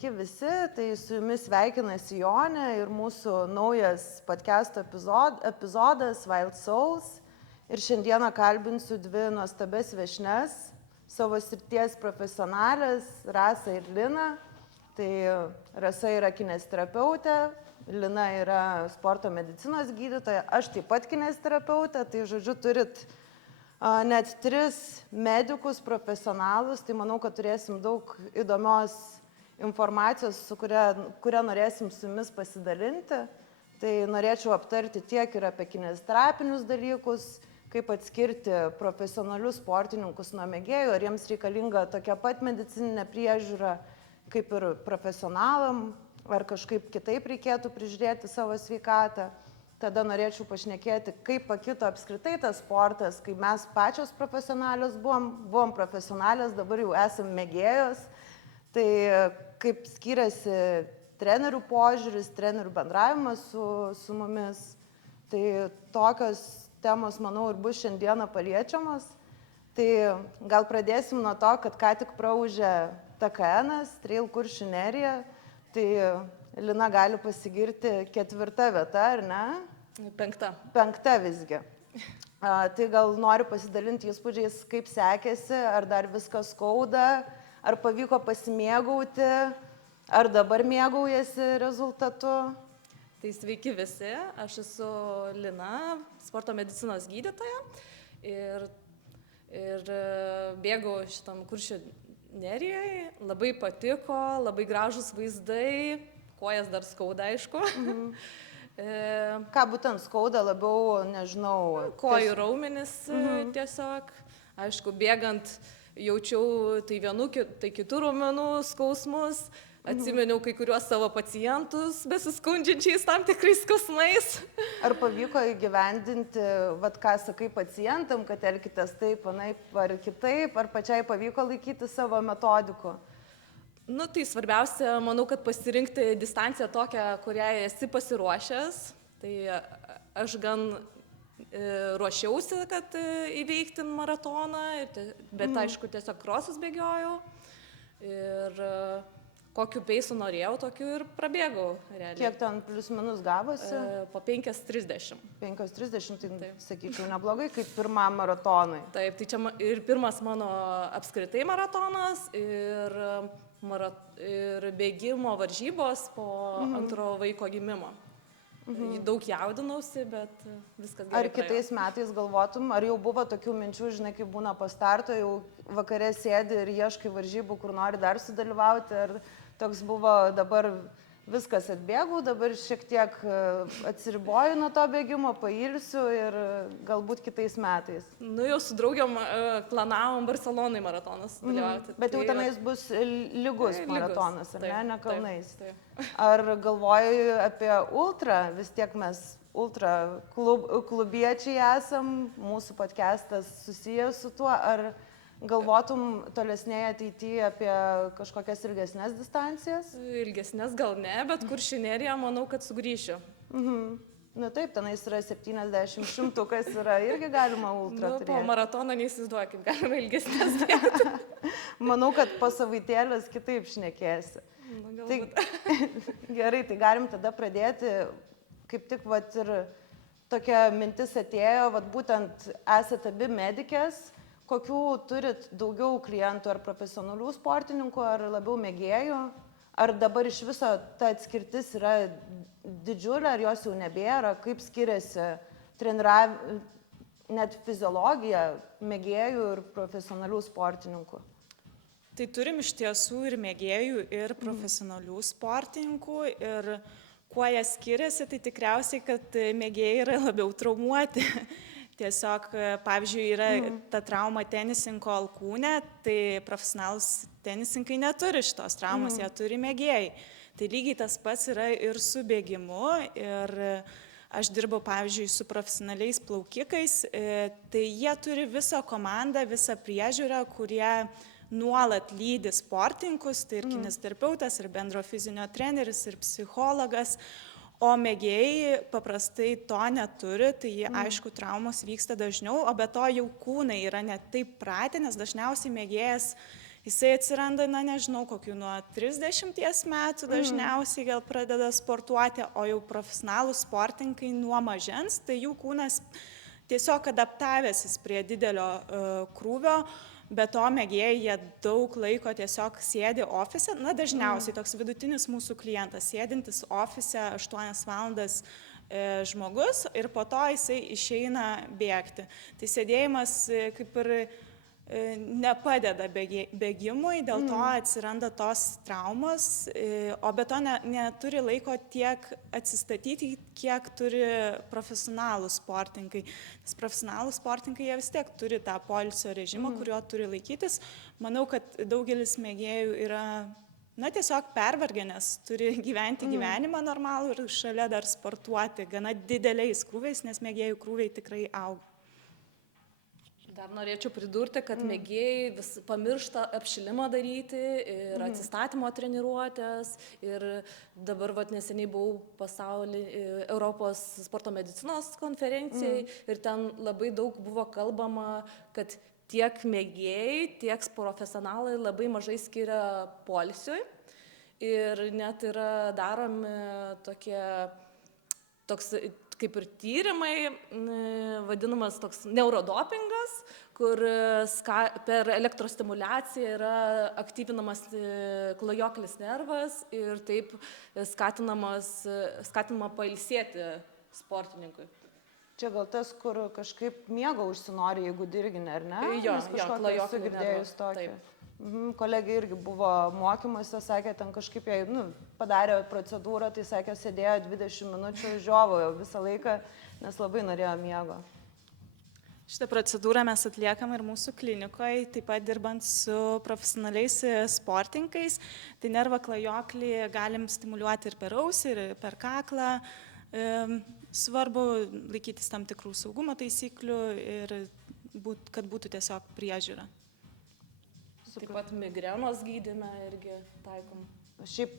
Sveiki visi, tai su jumis sveikinasi Jonė ir mūsų naujas podcast'o epizodas Wild Souls. Ir šiandieną kalbinsiu dvi nuostabes viešnes, savo srities profesionalės, Rasą ir Liną. Tai Rasa yra kineziterapeutė, Lina yra sporto medicinos gydytoja, aš taip pat kineziterapeutė, tai žodžiu turit net 3 medikus profesionalus, tai manau, kad turėsim daug įdomios informacijos, su kuria norėsim su jumis pasidalinti. Tai norėčiau aptarti tiek ir apie kineziterapinius dalykus, kaip atskirti profesionalius sportininkus nuo mėgėjų, ar jiems reikalinga tokia pat medicininė priežiūra kaip ir profesionalam, ar kažkaip kitaip reikėtų prižiūrėti savo sveikatą. Tada norėčiau pašnekėti, kaip pakito apskritai tas sportas, kai mes pačios profesionalios buvom profesionalės, dabar jau esam mėgėjos. Tai kaip skiriasi trenerių požiūris, trenerių bendravimas su mumis. Tai tokios temos, manau, ir bus šiandieną paliečiamos. Tai gal pradėsim nuo to, kad ką tik praūžė TKN-as, Trail Kuršių nerija. Tai Lina gali pasigirti 4 vieta, ar ne? 5 visgi. Tai gal noriu pasidalinti įspūdžiais, kaip sekėsi, ar dar viskas skauda, ar pavyko pasimėgauti, ar dabar mėgaujasi rezultatu? Tai sveiki visi, aš esu Lina, sporto medicinos gydytoja ir bėgau šitam Kuršių nerijoje, labai patiko, labai gražus vaizdai, kojas dar skauda, aišku. Ką būtent skauda labiau, nežinau. Kojų raumenis tiesiog, aišku, bėgant jaučiau tai vienų, tai kitų raumenų skausmus, atsimeniau kai kuriuos savo pacientus besiskundžiančiais tam tikrais skausmais. Ar pavyko įgyvendinti, ką sakai pacientam, kad elkitės taip, anaip ar kitaip, ar pačiai pavyko laikyti savo metodikų? Tai svarbiausia, manau, kad pasirinkti distanciją tokią, kuriai esi pasiruošęs. Tai aš gan ruošiausi, kad įveikti maratoną, bet aišku, tiesiog krosus bėgiojau. Ir kokiu peisu norėjau, tokiu ir prabėgau realiai. Kiek ten plius minus gavosi? Po 5:30. 5:30, tai taip, sakyčiau, neblogai, kaip pirmam maratonui. Taip, tai čia ir pirmas mano apskritai maratonas, ir bėgimo varžybos po antro vaiko gimimo. Daug jaudinausi, bet viskas gerai. Ar kitais metais galvotum, ar jau buvo tokių minčių, žinai, kaip būna po starto, jau vakare sėdi ir ieškai varžybų, kur nori dar sudalyvauti, ar toks buvo dabar viskas atbėgau, dabar šiek tiek atsiriboju nuo to bėgimo, pailsiu ir galbūt kitais metais. Jau su draugiam planavom Barcelonai maratonas dalyvauti. Bet jau tenais bus lygus maratonas, ar ne kalnais. Taip. Ar galvoji apie ultra, vis tiek mes ultra klubiečiai esam, mūsų podcastas susijęs su tuo, ar galvotum tolesnėje ateityje apie kažkokias ilgesnės distancijas? Ilgesnės gal ne, bet Kuršių nerija, manau, kad sugrįšiu. Taip, tenais yra 70 šimtukas, yra irgi galima ultra turėti. Po maratono neįsivaizduoju, kaip galima ilgesnės dėti. Manau, kad po savaitėlės kitaip šnekėsi. Gerai, tai galim tada pradėti, kaip tik ir tokia mintis atėjo, būtent esate abi medikės. Kokių turit daugiau klientų, ar profesionalių sportininkų, ar labiau mėgėjų? Ar dabar iš viso ta atskirtis yra didžiulė, ar jos jau nebėra? Kaip skiriasi net fiziologija mėgėjų ir profesionalių sportininkų? Tai turim iš tiesų ir mėgėjų, ir profesionalių sportininkų. Ir kuo jie skiriasi, tai tikriausiai, kad mėgėjai yra labiau traumuoti. Tiesiog, pavyzdžiui, yra ta trauma tenisininko alkūnė, tai profesionalūs tenisininkai neturi šitos traumos, jie turi mėgėjai. Tai lygiai tas pats yra ir su bėgimu. Ir aš dirbau, pavyzdžiui, su profesionaliais plaukikais, tai jie turi visą komandą, visą priežiūrą, kurie nuolat lydi sportininkus, tai ir kineziterapeutas, ir bendro fizinio treneris, ir psichologas. O mėgėjai paprastai to neturi, tai aišku, traumos vyksta dažniau, o be to jau kūnai yra ne taip pratę, nes dažniausiai mėgėjas Jisai atsiranda, na nežinau, kokiu nuo 30 metų dažniausiai gal pradeda sportuoti, o jau profesionalūs sportininkai nuo mažens, tai jų kūnas tiesiog adaptavęsis prie didelio krūvio, be to mėgėjai jie daug laiko tiesiog sėdi ofise, na dažniausiai toks vidutinis mūsų klientas, sėdintis ofise 8 valandas žmogus ir po to jisai išeina bėgti. Tai sėdėjimas kaip ir nepadeda bėgimui, dėl to atsiranda tos traumos, o be to neturi laiko tiek atsistatyti, kiek turi profesionalūs sportininkai. Nes profesionalūs sportininkai jie vis tiek turi tą poilsio režimą, kurio turi laikytis. Manau, kad daugelis mėgėjų yra, na, tiesiog pervargę, nes turi gyventi gyvenimą normalų ir šalia dar sportuoti gana dideliais krūviais, nes mėgėjų krūviai tikrai auga. Dar norėčiau pridurti, kad mėgėjai vis pamiršta apšilimą daryti ir atsistatymo treniruotės. Ir dabar neseniai buvau Europos sporto medicinos konferencijai ir ten labai daug buvo kalbama, kad tiek mėgėjai, tiek profesionalai labai mažai skiria poilsiui. Ir net yra daromi toks kaip ir tyrimai, vadinamas toks neurodopingas, kur per elektrostimuliaciją yra aktyvinamas klajoklis nervas ir taip skatinama pailsėti sportininkui. Čia gal tas, kur kažkaip miego užsinori, jeigu dirgini, ar ne? Jo, klajoklis nervas. Kolegė irgi buvo mokymuose, sakė, ten kažkaip jai padarė procedūrą, tai sakė, sėdėjo 20 minučių, žiovojo visą laiką, nes labai norėjo miego. Šitą procedūrą mes atliekam ir mūsų klinikoje, taip pat dirbant su profesionaliais sportininkais. Tai nervo klajoklį galim stimuliuoti ir per ausį, ir per kaklą. Svarbu laikytis tam tikrų saugumo taisyklių ir kad būtų tiesiog priežiūra. Taip pat migrenos gydyme irgi taikom. Šiaip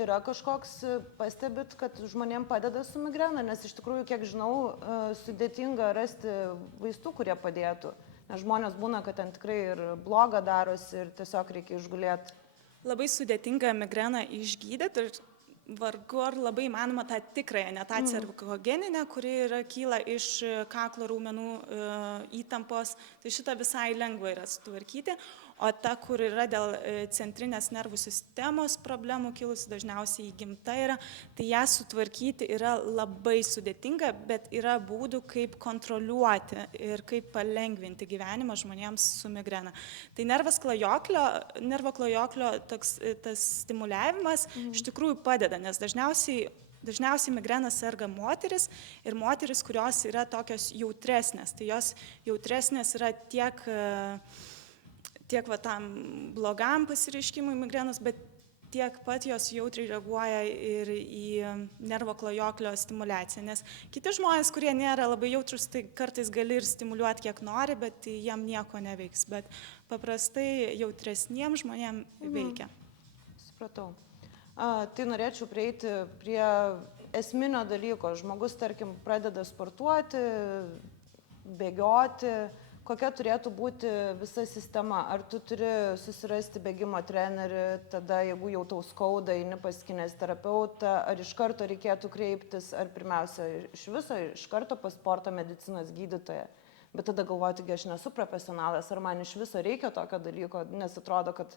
yra kažkoks, pastebit, kad žmonėm padeda su migrena, nes iš tikrųjų, kiek žinau, sudėtinga rasti vaistų, kurie padėtų. Nes žmonės būna, kad ten tikrai ir bloga darosi ir tiesiog reikia išgulėti. Labai sudėtinga migreną išgydyti ir vargu ar labai įmanoma tą tikrąją, ne tą cervikogeninę, kuri kyla iš kaklo raumenų įtampos, tai šitą visai lengva yra sutvarkyti, o ta, kur yra dėl centrinės nervų sistemos problemų kilusi, dažniausiai įgimta yra, tai ją sutvarkyti yra labai sudėtinga, bet yra būdų, kaip kontroliuoti ir kaip palengvinti gyvenimą žmonėms su migrena. Tai nervo klajoklio tas stimuliavimas iš tikrųjų padeda, nes dažniausiai migreną serga moteris ir moteris, kurios yra tokios jautresnės. Tai jos jautresnės yra tiek tam blogam pasireiškimui migrenos, bet tiek pat jos jautriai reaguoja ir į nervo klajoklio stimuliaciją. Nes kiti žmonės, kurie nėra labai jautrus, tai kartais gali ir stimuliuoti kiek nori, bet jiem nieko neveiks. Bet paprastai jautresniems žmonėms veikia. Supratau. Tai norėčiau prieiti prie esminio dalyko. Žmogus, tarkim, pradeda sportuoti, bėgioti. Kokia turėtų būti visa sistema? Ar tu turi susirasti bėgimo trenerį, tada jeigu jau tau skauda, eini pas kineziterapeutą, ar iš karto reikėtų kreiptis, ar pirmiausia iš karto pas sporto medicinos gydytoją? Bet tada galvoti, aš nesu profesionalas, ar man iš viso reikia tokio dalyko, nes atrodo, kad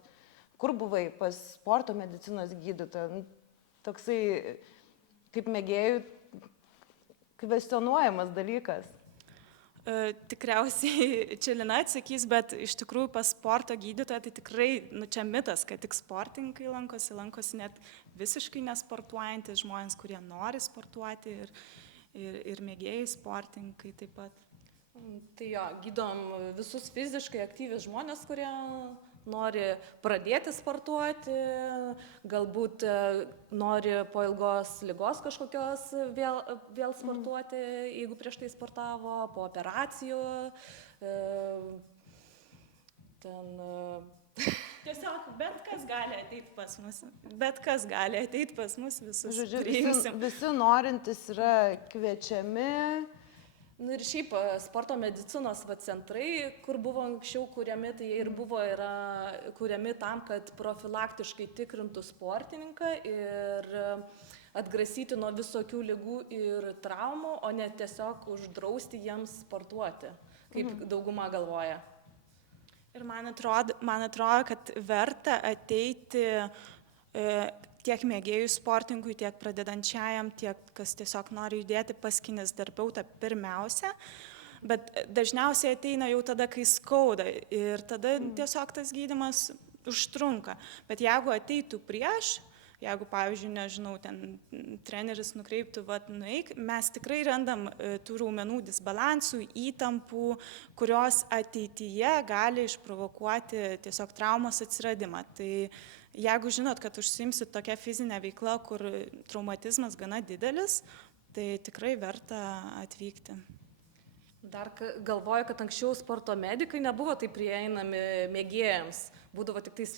kur buvai pas sporto medicinos gydytoją? Toksai kaip mėgėjų kvestionuojamas dalykas. Tikriausiai čia Lina atsakys, bet iš tikrųjų pas sporto gydytoją tai tikrai, čia mitas, kad tik sportininkai lankosi net visiškai nesportuojantis žmonės, kurie nori sportuoti ir mėgėjai sportininkai taip pat. Tai jo, gydom visus fiziškai aktyvius žmonės, kurie nori pradėti sportuoti, galbūt nori po ilgos ligos kažkokios vėl sportuoti, jeigu prieš tai sportavo, po operacijų. Tiesiog bet kas gali ateiti pas mus, visus Žodžiu, priimsim. visi norintys yra kviečiami. Nu ir šiaip sporto medicinos centrai, kur buvo anksčiau kuriami, tai jie ir buvo yra kuriami tam, kad profilaktiškai tikrintų sportininką ir atgrasyti nuo visokių ligų ir traumų, o ne tiesiog uždrausti jiems sportuoti, kaip dauguma galvoja. Ir man atrodo, kad verta ateiti tiek mėgėjų sportininkui, tiek pradedančiajam, tiek kas tiesiog nori judėti pas kineziterapeutą pirmiausia, bet dažniausiai ateina jau tada, kai skauda ir tada tiesiog tas gydymas užtrunka. Bet jeigu ateitų prieš, jeigu, pavyzdžiui, nežinau, ten treneris nukreiptų, nueik, mes tikrai randam tų raumenų disbalansų, įtampų, kurios ateityje gali išprovokuoti tiesiog traumos atsiradimą. Tai jeigu žinot, kad užsiimsit tokia fizinė veikla, kur traumatizmas gana didelis, tai tikrai verta atvykti. Dar galvoju, kad anksčiau sporto medikai nebuvo taip prieinami mėgėjams. Būdavo tik tais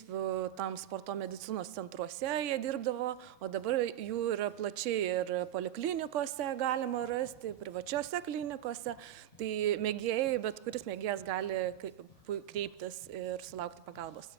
tam sporto medicinos centruose jie dirbdavo, o dabar jų yra plačiai ir poliklinikose galima rasti, privačiose klinikose. Tai mėgėjai, bet kuris mėgėjas gali kreiptis ir sulaukti pagalbos.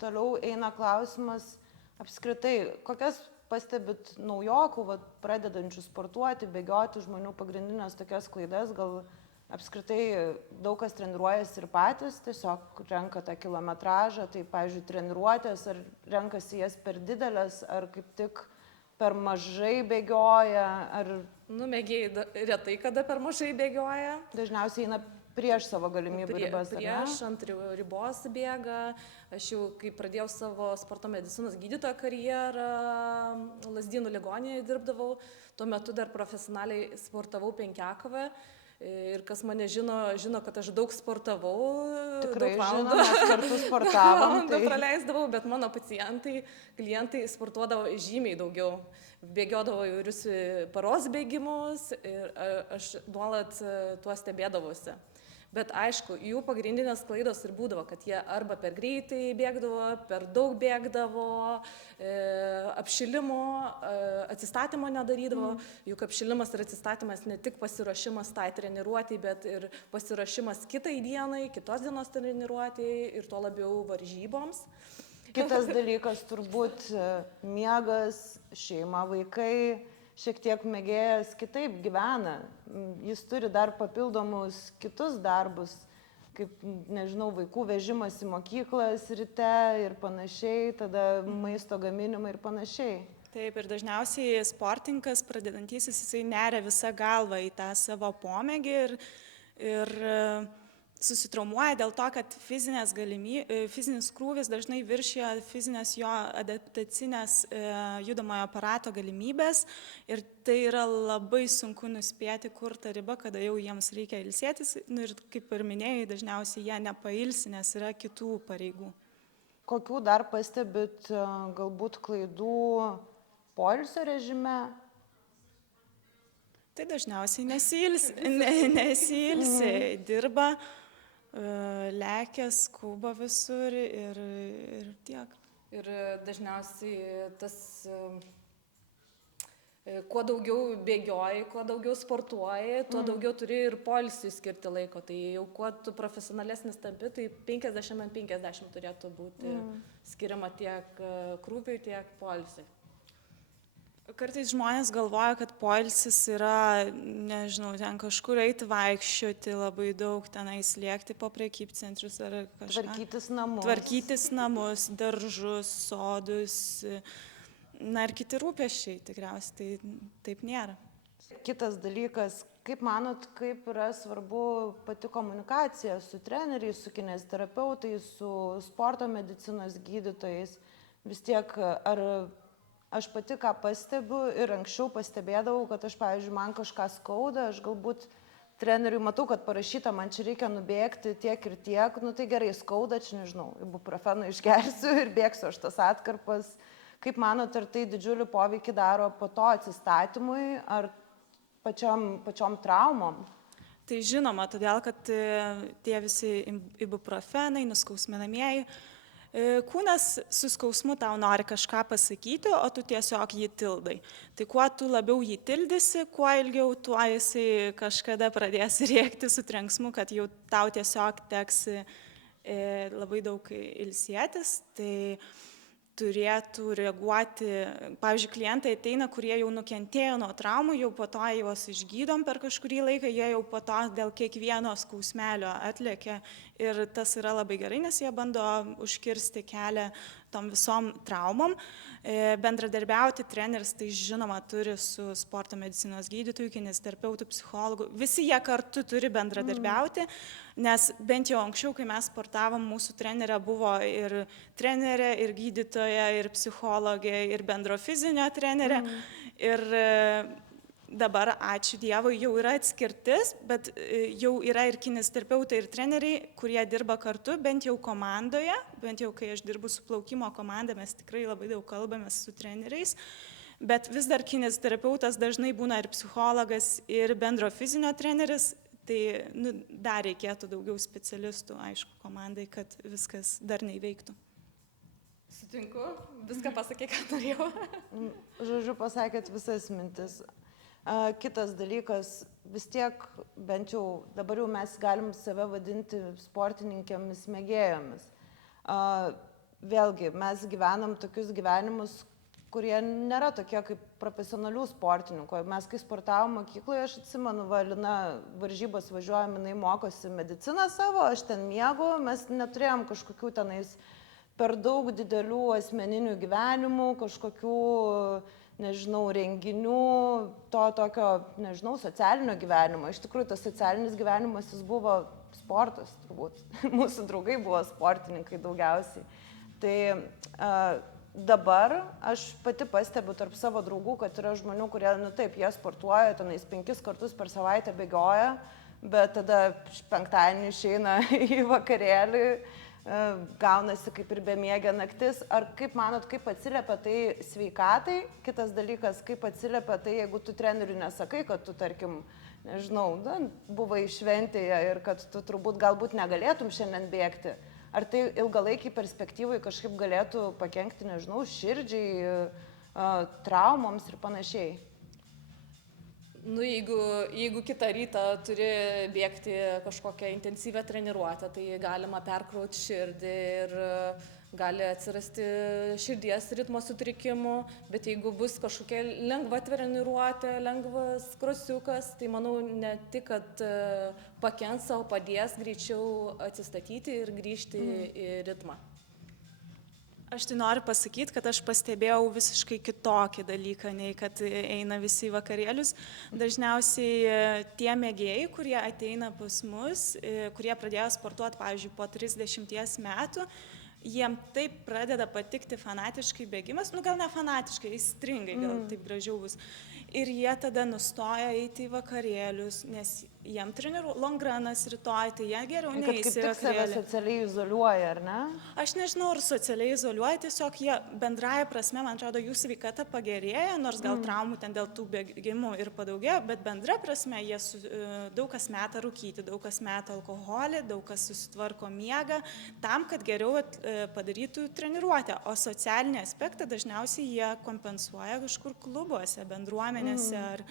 Toliau eina klausimas apskritai, kokias pastebit naujokų, pradedančių sportuoti, bėgioti žmonių pagrindinės tokias klaidas, gal apskritai daug kas treniruojasi ir patys, tiesiog renka tą kilometražą, tai, pavyzdžiui, treniruotės, ar renkasi jas per didelės, ar kaip tik per mažai bėgioja, ar... Mėgėjai retai kada per mažai bėgioja. Dažniausiai eina prieš savo galimybių ribas. Prieš, ant ribos bėga. Aš jau, kai pradėjau savo sporto medicinos gydytojo karjerą, Lazdynų ligoninėje dirbdavau, tuo metu dar profesionaliai sportavau penkiakovę. Ir kas mane žino, kad aš daug sportavau. Tikrai daug valandų. Žinau, mes kartu sportavom. Tai praleisdavau, bet mano pacientai, klientai sportuodavo žymiai daugiau. Bėgiodavo įvairius paros bėgimus ir aš nuolat tuo stebėdavausi. Bet aišku, jų pagrindinės klaidos ir būdavo, kad jie arba per greitai bėgdavo, per daug bėgdavo, apšilimo, atsistatymo nedarydavo. Juk apšilimas ir atsistatymas ne tik pasiruošimas tai treniruotei, bet ir pasiruošimas kitai dienai, kitos dienos treniruotei ir tuo labiau varžyboms. Kitas dalykas turbūt miegas, šeima, vaikai. Šiek tiek mėgėjas kitaip gyvena, jis turi dar papildomus kitus darbus, kaip, nežinau, vaikų vežimas į mokyklas ryte ir panašiai, tada maisto gaminimai ir panašiai. Taip, ir dažniausiai sportininkas, pradedantysis, jisai neria visą galvą į tą savo pomėgį ir susitraumuoja dėl to, kad fizinis krūvis dažnai viršija fizinės jo adaptacinės judamojo aparato galimybės ir tai yra labai sunku nuspėti, kur ta riba, kada jau jiems reikia ilsėtis. Ir kaip ir minėjai, dažniausiai jie nepailsi, nes yra kitų pareigų. Kokių dar pastebit galbūt klaidų poilsio režime? Tai dažniausiai nesilsi, dirba, lekia, skuba visur ir tiek. Ir dažniausiai tas, kuo daugiau bėgioji, kuo daugiau sportuoji, tuo daugiau turi ir poilsiui skirti laiko. Tai jau kuo tu profesionalesnis tampi, tai 50/50 turėtų būti skiriama tiek krūviui, tiek poilsiui. Kartais žmonės galvoja, kad poilsis yra, nežinau, ten kažkur eiti vaikščioti labai daug, tenais lėkti po prekybcentrius ar kažką. Tvarkytis namus, daržus, sodus, na ir kiti rūpesčiai tikriausiai, tai taip nėra. Kitas dalykas, kaip manot, kaip yra svarbu pati komunikacija su treneriais, su kineziterapeutais, su sporto medicinos gydytojais? Vis tiek, ar aš pati ką pastebiu ir anksčiau pastebėdavau, kad aš, pavyzdžiui, man kažką skauda, aš galbūt treneriui matau, kad parašyta, man čia reikia nubėgti tiek ir tiek, tai gerai skauda, čia nežinau, ibuprofeną išgersiu ir bėgsiu aš tas atkarpas. Kaip manot, ar tai didžiulį poveikį daro po to atsistatymui, ar pačiom traumom? Tai žinoma, todėl kad tie visi ibuprofenai, nuskausminamieji, Kūnas su skausmu tau nori kažką pasakyti, o tu tiesiog jį tildai. Tai kuo tu labiau jį tildysi, kuo ilgiau, tuo jisai kažkada pradės rėkti su trenksmu, kad jau tau tiesiog teks labai daug ilsėtis. Tai turėtų reaguoti, pavyzdžiui, klientai ateina, kurie jau nukentėjo nuo traumų, jau po to juos išgydom per kažkurį laiką, jie jau po to dėl kiekvieno skausmelio atlėkia ir tas yra labai gerai, nes jie bando užkirsti kelią tom visom traumom. Bendradarbiauti treneris, tai žinoma, turi su sporto medicinos gydytoju, kineziterapeutu, psichologu. Visi jie kartu turi bendradarbiauti, nes bent jau anksčiau, kai mes sportavom, mūsų trenerė buvo ir trenerė, ir gydytoja, ir psichologė, ir bendro fizinio trenerė. Ir dabar, ačiū Dievui, jau yra atskirtis, bet jau yra ir kineziterapeutai, ir treneriai, kurie dirba kartu, bent jau komandoje, bent jau kai aš dirbu su plaukimo komanda, mes tikrai labai daug kalbamės su treneriais, bet vis dar kineziterapeutas dažnai būna ir psichologas, ir bendro fizinio treneris, tai dar reikėtų daugiau specialistų, aišku, komandai, kad viskas dar neįveiktų. Sutinku, viską pasakė, ką norėjau. Žodžiu, pasakėt visas mintis. Kitas dalykas, vis tiek, bent jau dabar jau mes galim save vadinti sportininkėmis mėgėjomis. Vėlgi, mes gyvenam tokius gyvenimus, kurie nėra tokie kaip profesionalių sportininkų. Mes, kai sportavom mokykloje, aš atsimenu, Lina varžybas važiuojam, jinai mokosi mediciną savo, aš ten miegu, mes neturėjom kažkokių tenais per daug didelių asmeninių gyvenimų, kažkokių nežinau, renginių, to tokio, nežinau, socialinio gyvenimo. Iš tikrųjų, tas socialinis gyvenimas, jis buvo sportas, turbūt. Mūsų draugai buvo sportininkai daugiausiai. Tai dabar aš pati pastebiu tarp savo draugų, kad yra žmonių, kurie, taip, jie sportuoja, tenais 5 kartus per savaitę bėgioja, bet tada penktadienį išeina į vakarėlį, gaunasi kaip ir bemiegė naktis. Ar kaip manot, kaip atsiliepia tai sveikatai? Kitas dalykas, kaip atsiliepia tai, jeigu tu treneriui nesakai, kad tu, tarkim, nežinau, buvai šventėje ir kad tu turbūt galbūt negalėtum šiandien bėgti. Ar tai ilgalaikiai perspektyvai kažkaip galėtų pakenkti, nežinau, širdžiai, traumoms ir panašiai? Jeigu kitą rytą turi bėgti kažkokią intensyvę treniruotę, tai galima perkrauti širdį ir gali atsirasti širdies ritmo sutrikimų, bet jeigu bus kažkokia lengva treniruotė, lengvas krosiukas, tai manau ne tik, kad pakenks, o padės greičiau atsistatyti ir grįžti į ritmą. Aš tai noriu pasakyti, kad aš pastebėjau visiškai kitokį dalyką, nei kad eina visi į vakarėlius. Dažniausiai tie mėgėjai, kurie ateina pas mus, kurie pradėjo sportuoti, pavyzdžiui, po 30 metų, jiem taip pradeda patikti fanatiškai bėgimas, gal ne fanatiškai, aistringai, gal taip gražiau bus. Ir jie tada nustoja eiti į vakarėlius, nes jiem longranas rytoj, tai jie geriau neįsi į vakarėlį. Kad kaip tik save socialiai izoliuoja, ar ne? Aš nežinau, ar socialiai izoliuoja, tiesiog jie bendraja prasme, man atrodo, jų sveikata pagerėja, nors gal traumų ten dėl tų bėgimų ir padaugėjo, bet bendra prasme jie daug kas meta rūkyti, daug kas meta alkoholį, daug kas susitvarko miegą, tam, kad geriau padarytų treniruotę. O socialinį aspektą dažniausiai jie kompensuoja kažkur klubuose, bendruomenėse ar,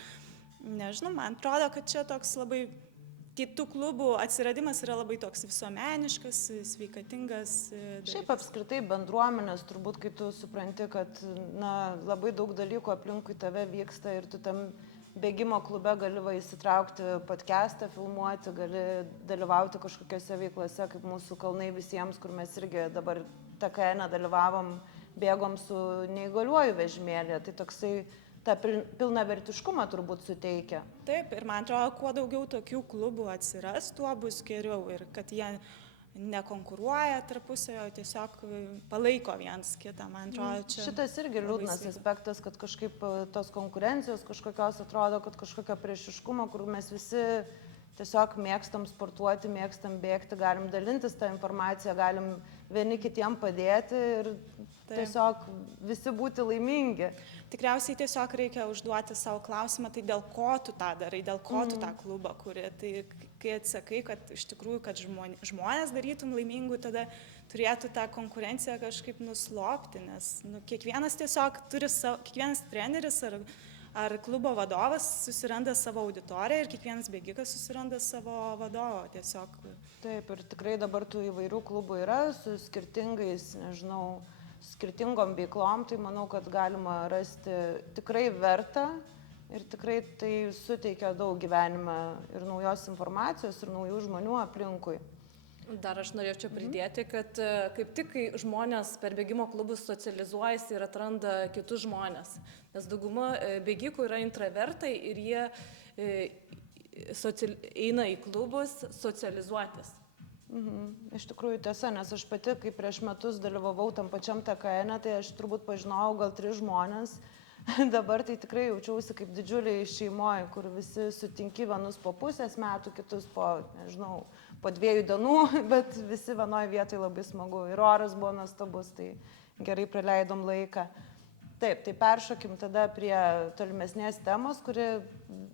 nežinau, man atrodo, kad čia toks labai, tų klubų atsiradimas yra labai toks visuomeniškas, sveikatingas. Šiaip apskritai bendruomenės, turbūt, kai tu supranti, kad labai daug dalykų aplinkui tave vyksta ir tu tam bėgimo klube gali įsitraukti podcastą, filmuoti, gali dalyvauti kažkokiose veiklose, kaip mūsų kalnai visiems, kur mes irgi dabar TKN dalyvavom, bėgom su neįgaliuoju vežimėlė. Tai toksai tą pilnavertiškumą turbūt suteikia. Taip, ir man atrodo, kuo daugiau tokių klubų atsiras, tuo bus geriau ir kad jie nekonkuruoja tarpusavio, tiesiog palaiko viens kitą, man atrodo, čia. Šitas irgi liūdnas aspektas, kad kažkaip tos konkurencijos kažkokios atrodo, kad kažkokio priešiškumo, kur mes visi tiesiog mėgstam sportuoti, mėgstam bėgti, galim dalintis tą informaciją, galim vieni kitiem padėti ir tiesiog visi būti laimingi. Tikriausiai tiesiog reikia užduoti savo klausimą, tai dėl ko tu tą darai, dėl ko tu tą klubą kuri. Tai kai atsakai, kad iš tikrųjų, kad žmonės darytum laimingų, tada turėtų tą konkurenciją kažkaip nuslopti, nes kiekvienas tiesiog turi savo, kiekvienas treneris ar klubo vadovas susiranda savo auditoriją ir kiekvienas bėgikas susiranda savo vadovą tiesiog. Taip, ir tikrai dabar tų įvairių klubų yra su skirtingais, nežinau, skirtingom veiklom, tai manau, kad galima rasti tikrai vertą ir tikrai tai suteikia daug gyvenime ir naujos informacijos, ir naujų žmonių aplinkui. Dar aš norėčiau pridėti, kad kaip tik, kai žmonės per bėgimo klubus socializuojasi ir atranda kitus žmonės, nes dauguma bėgikų yra intravertai ir jie eina į klubus socializuotis. Iš tikrųjų tiesa, nes aš pati, kai prieš metus dalyvavau tam pačiam TKN, tai aš turbūt pažinojau gal 3 žmonės. Dabar tai tikrai jaučiausi kaip didžiuliai šeimoje, kur visi sutinki vienus po pusės metų, kitus po, nežinau, po 2 dienų, bet visi vienoje vietoje labai smagu. Ir oras buvo nuostabus, tai gerai praleidom laiką. Taip, tai peršokim tada prie tolimesnės temos, kuri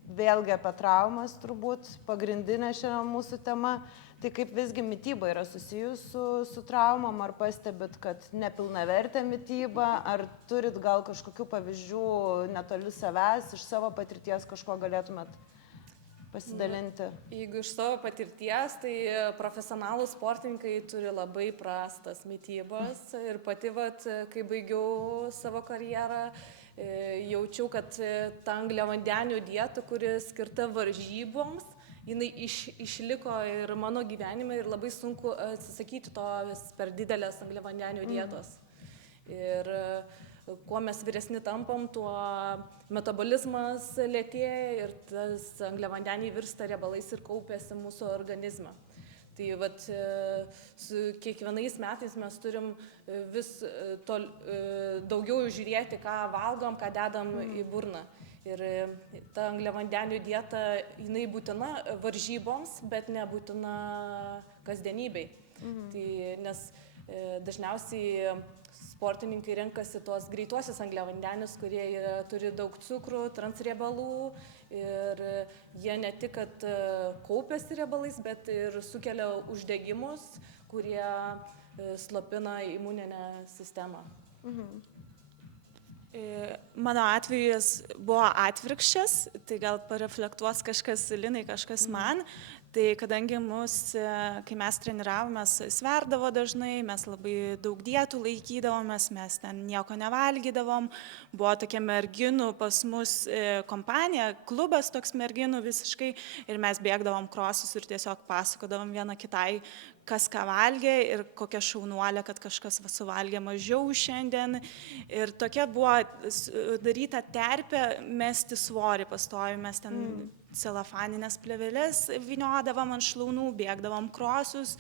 vėlgi apie traumas turbūt pagrindinė šiandien mūsų tema. Tai kaip visgi mityba yra susijus su traumom, ar pastebit, kad nepilnavertė mityba, ar turit gal kažkokių pavyzdžių netoli savęs, iš savo patirties kažko galėtumėt pasidalinti? Jeigu iš savo patirties, tai profesionalūs sportininkai turi labai prastas mitybos ir pati, kai baigiau savo karjerą, jaučiau, kad ta angliavandenių dieta, kuri skirta varžyboms, jinai išliko ir mano gyvenime ir labai sunku atsisakyti tos per didelės angliavandenių dietos. Ir kuo mes vyresni tampam, tuo metabolizmas lėtėja ir tas angliavandeniai virsta riebalais ir kaupiasi mūsų organizme. Tai su kiekvienais metais mes turim vis daugiau žiūrėti, ką valgom, ką dedam į burną. Ir ta angliavandenių dieta, jinai būtina varžyboms, bet nebūtina kasdienybei. Tai, nes dažniausiai sportininkai renkasi tuos greituosius angliavandenius, kurie turi daug cukrų, transriebalų ir jie ne tik, kad kaupiasi riebalais, bet ir sukelia uždegimus, kurie slopina imuninę sistemą. Mano atvejis buvo atvirkščias, tai gal pareflektuos kažkas Linai, kažkas man. Tai kadangi kai mes treniravomės, sverdavo dažnai, mes labai daug dietų laikydavomės, mes ten nieko nevalgydavom. Buvo tokia merginų pas mus kompanija, klubas toks merginų visiškai ir mes bėgdavom krosus ir tiesiog pasakodavom viena kitai, kas ką valgė ir kokia šaunuolė, kad kažkas suvalgė mažiau šiandien. Ir tokia buvo daryta terpė mesti svorį pastovi, mes ten celofaninės plėvelės vyniodavom ant šlaunų, bėgdavom krosus.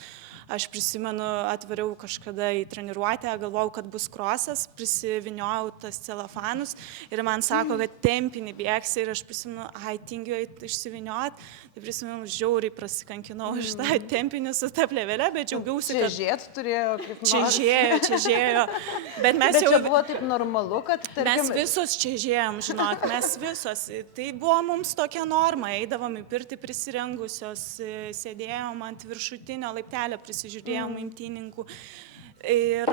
Aš prisimenu, atvariau kažkada į treniruotę, galvojau, kad bus krosas, prisiviniojau tas celofanus ir man sako, kad tempinį bėgsi ir aš prisimenu, tingiu išsiviniot, tai prisimenu, žiauriai prasikankinau aš tą tempinį su ta plėvelė, bet džiaugiausi, kad... Čiažėt turėjo kaip nors. Čiažėjo. Bet mes jau... čia buvo taip normalu, kad... Mes visos čiažėjom, žinok, mes visos. Tai buvo mums tokia norma, eidavom į pirtį prisirengusios, sėdėjom ant viršutinio laiptelio, prisižiūrėjom imtynininkų. Ir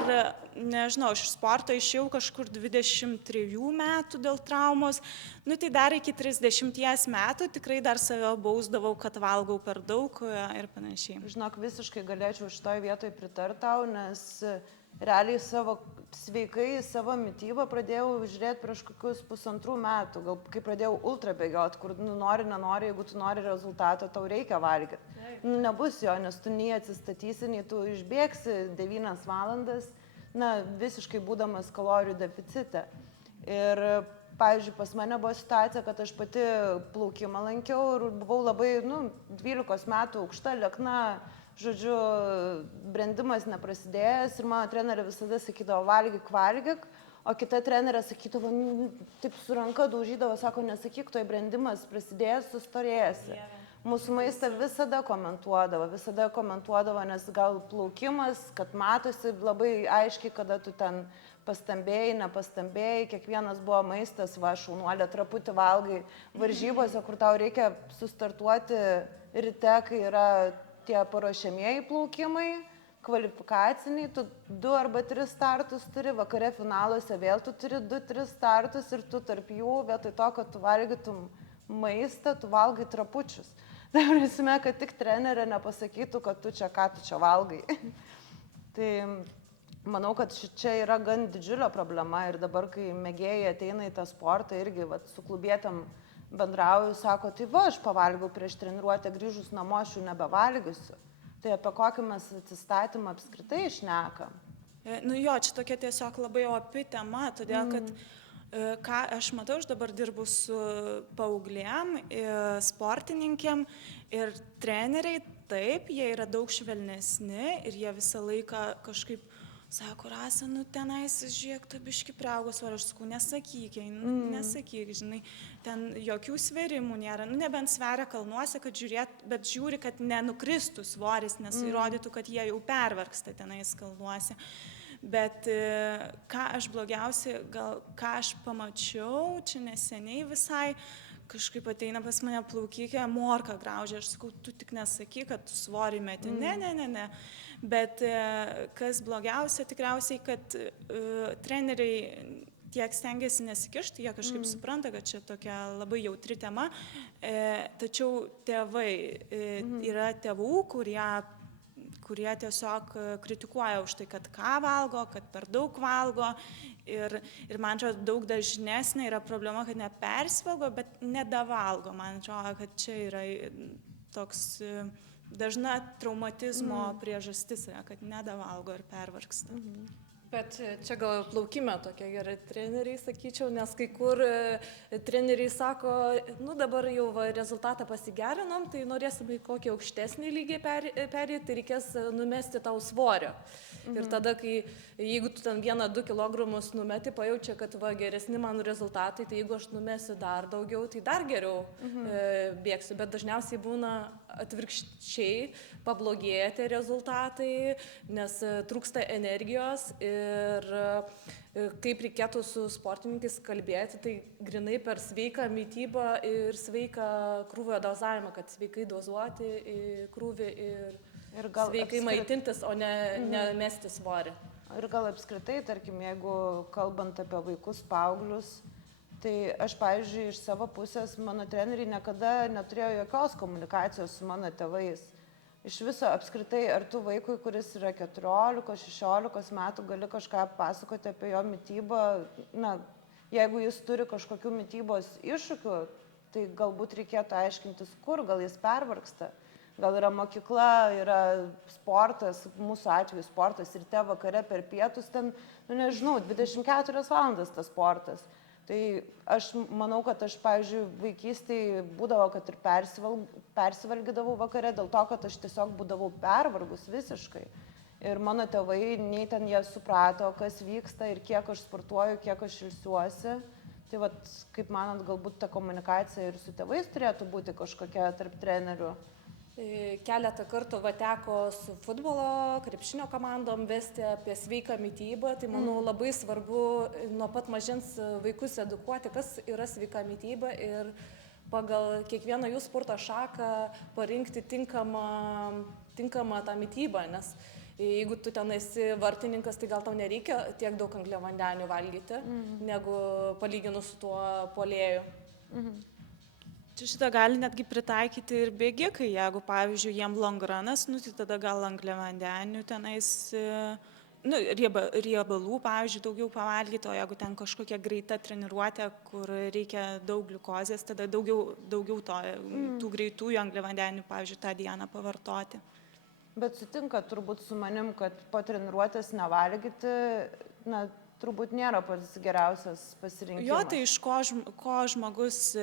nežinau, aš iš sporto išėjau kažkur 23 metų dėl traumos, tai dar iki 30 metų tikrai dar save bausdavau, kad valgau per daug ir panašiai. Žinok, visiškai galėčiau šitoj vietoj pritart tau, nes realiai sveikai savo mitybą pradėjau žiūrėti prieš kokius 1,5 metų, gal kai pradėjau ultra bėgioti, kur nori, nenori, jeigu tu nori rezultato, tau reikia valgyti. Nebus jo, nes tu nei atsistatysi, nei tu išbėgsi 9 valandas, visiškai būdamas kalorijų deficite. Ir, pavyzdžiui, pas mane buvo situacija, kad aš pati plaukimą lankiau ir buvau labai, 12 metų aukšta, liekna, žodžiu, brendimas neprasidėjęs ir mano trenerė visada sakydavo valgyk, o kita trenerė sakydavo, taip su ranka daužydavo, sako, nesakyk, toj brendimas prasidėjęs, sustorėjęsi. Mūsų maistą visada komentuodavo, nes gal plaukimas, kad matosi labai aiškiai, kada tu ten pastambėjai, nepastambėjai, kiekvienas buvo maistas, va, šaunuolė, traputį valgai, varžybose, kur tau reikia sustartuoti ryte, kai yra tie paruošiamieji plaukimai, kvalifikaciniai, tu 2 arba 3 startus turi, vakare finaluose vėl tu turi 2-3 startus ir tu tarp jų, vietoj to, kad tu valgytum maistą, tu valgai trapučius. Tai prasme, kad tik trenerė nepasakytų, kad tu čia valgai. Tai manau, kad čia yra gan didžiulio problema ir dabar, kai mėgėjai ateina į tą sportą, irgi su klubietėm bendrauju, sako, tai va, aš pavalgiau prieš treniruotę, grįžus namo, aš jų nebevalgysiu. Tai apie kokį mes atsistatymą apskritai šnekam? Nu jo, čia tokia tiesiog labai opi tema, todėl kad ką aš matau, aš dabar dirbu su paauglėm, sportininkėm ir treneriai, taip, jie yra daug švelnesni ir jie visą laiką kažkaip sako, Rasa, nu tenais, žiūrėk, tu biški priaugos svorio, aš sakau, nesakyk, nesakyk, žinai, ten jokių sverimų nėra, nu nebent sveria kalnuose, kad bet žiūri, kad nenukristų svoris, nes įrodytų, kad jie jau pervargsta tenais kalnuose. Bet ką aš blogiausiai, gal ką aš pamačiau, čia neseniai visai, kažkaip ateina pas mane plaukikė, morką graužia, aš sakau, tu tik nesakyk, kad tu svorį meti. Ne. Bet kas blogiausia, tikriausiai, kad treneriai tiek stengiasi nesikišti, jie kažkaip supranta, kad čia tokia labai jautri tema, tačiau tėvai, yra tėvų, kurie tiesiog kritikuoja už tai, kad ką valgo, kad per daug valgo. Ir man atrodo, daug dažnesnė yra problema, kad nepersivalgo, bet nedavalgo. Man atrodo, kad čia yra toks dažna traumatizmo priežastis, kad nedavalgo ir pervargsta. Bet čia gal plaukime tokie gerai treneriai, sakyčiau, nes kai kur treneriai sako, nu dabar jau rezultatą pasigerinom, tai norėsim į kokį aukštesnį lygį perėti, tai reikės numesti tau svorio. Ir tada, jeigu tu ten 1-2 kilogramus numeti, pajaučia, kad va, geresni man rezultatai, tai jeigu aš numesiu dar daugiau, tai dar geriau bėgsiu. Bet dažniausiai būna atvirkščiai, pablogėja tie rezultatai, nes trūksta energijos ir kaip reikėtų su sportininkais kalbėti, tai grinai per sveiką mitybą ir sveiką krūvio dozavimą, kad sveikai dozuoti krūvį ir sveikai maitintis, o ne mesti svorį. Ir gal apskritai, tarkim, jeigu kalbant apie vaikus, paauglius, tai aš, pavyzdžiui, iš savo pusės, mano treneriai niekada neturėjo jokios komunikacijos su mano tėvais. Iš viso apskritai, ar tu vaikui, kuris yra 14-16 metų, gali kažką pasakoti apie jo mitybą, na, jeigu jis turi kažkokių mitybos iššūkių, tai galbūt reikėtų aiškintis, kur, gal jis pervargsta. Gal yra mokykla, yra sportas, mūsų atveju sportas ryte, vakare per pietus, ten, nu nežinau, 24 valandas tas sportas. Tai aš manau, kad aš, pavyzdžiui, vaikystėje būdavo, kad ir persivalgydavau vakare dėl to, kad aš tiesiog būdavau pervargus visiškai. Ir mano tėvai, nei ten jie suprato, kas vyksta ir kiek aš sportuoju, kiek aš ilsiuosi. Tai vat, kaip manat, galbūt ta komunikacija ir su tėvais turėtų būti kažkokia tarp trenerių? Keletą kartų teko su futbolo, krepšinio komandom vesti apie sveiką mitybą, tai manau labai svarbu nuo pat mažens vaikus edukuoti, kas yra sveika mityba ir pagal kiekvieną jų sporto šaką parinkti tinkamą tą mitybą, nes jeigu tu ten esi vartininkas, tai gal tau nereikia tiek daug angliavandenių valgyti, negu palyginus su tuo puolėju. Čia šitą gali netgi pritaikyti ir bėgikai, jeigu, pavyzdžiui, jiem longranas, nu, tai tada gal angliavandenių tenais, nu, riebalų, pavyzdžiui, daugiau pavalgyti, o jeigu ten kažkokia greita treniruotė, kur reikia daug gliukozės, tada daugiau tų greitųjų angliavandenių, pavyzdžiui, tą dieną pavartoti. Bet sutinka turbūt su manim, kad po treniruotės nevalgyti, na, turbūt nėra pats geriausias pasirinkimas. Jo, tai iš ko žmogus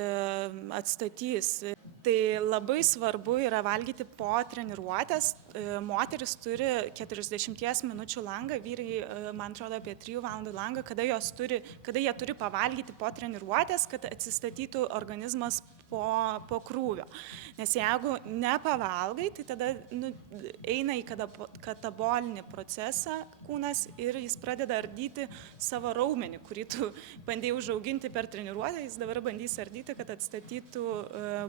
atstatys. Tai labai svarbu yra valgyti po treniruotės. Moteris turi 40 minučių langą, vyrai, man atrodo, apie 3 valandų langą, kada jie turi pavalgyti po treniruotės, kad atsistatytų organizmas po krūvio. Nes jeigu nepavalgai, tai tada eina į katabolinį procesą kūnas ir jis pradeda ardyti savo raumenį, kurį tu bandėjai užauginti per treniruotę, jis dabar bandys ardyti, kad atstatytų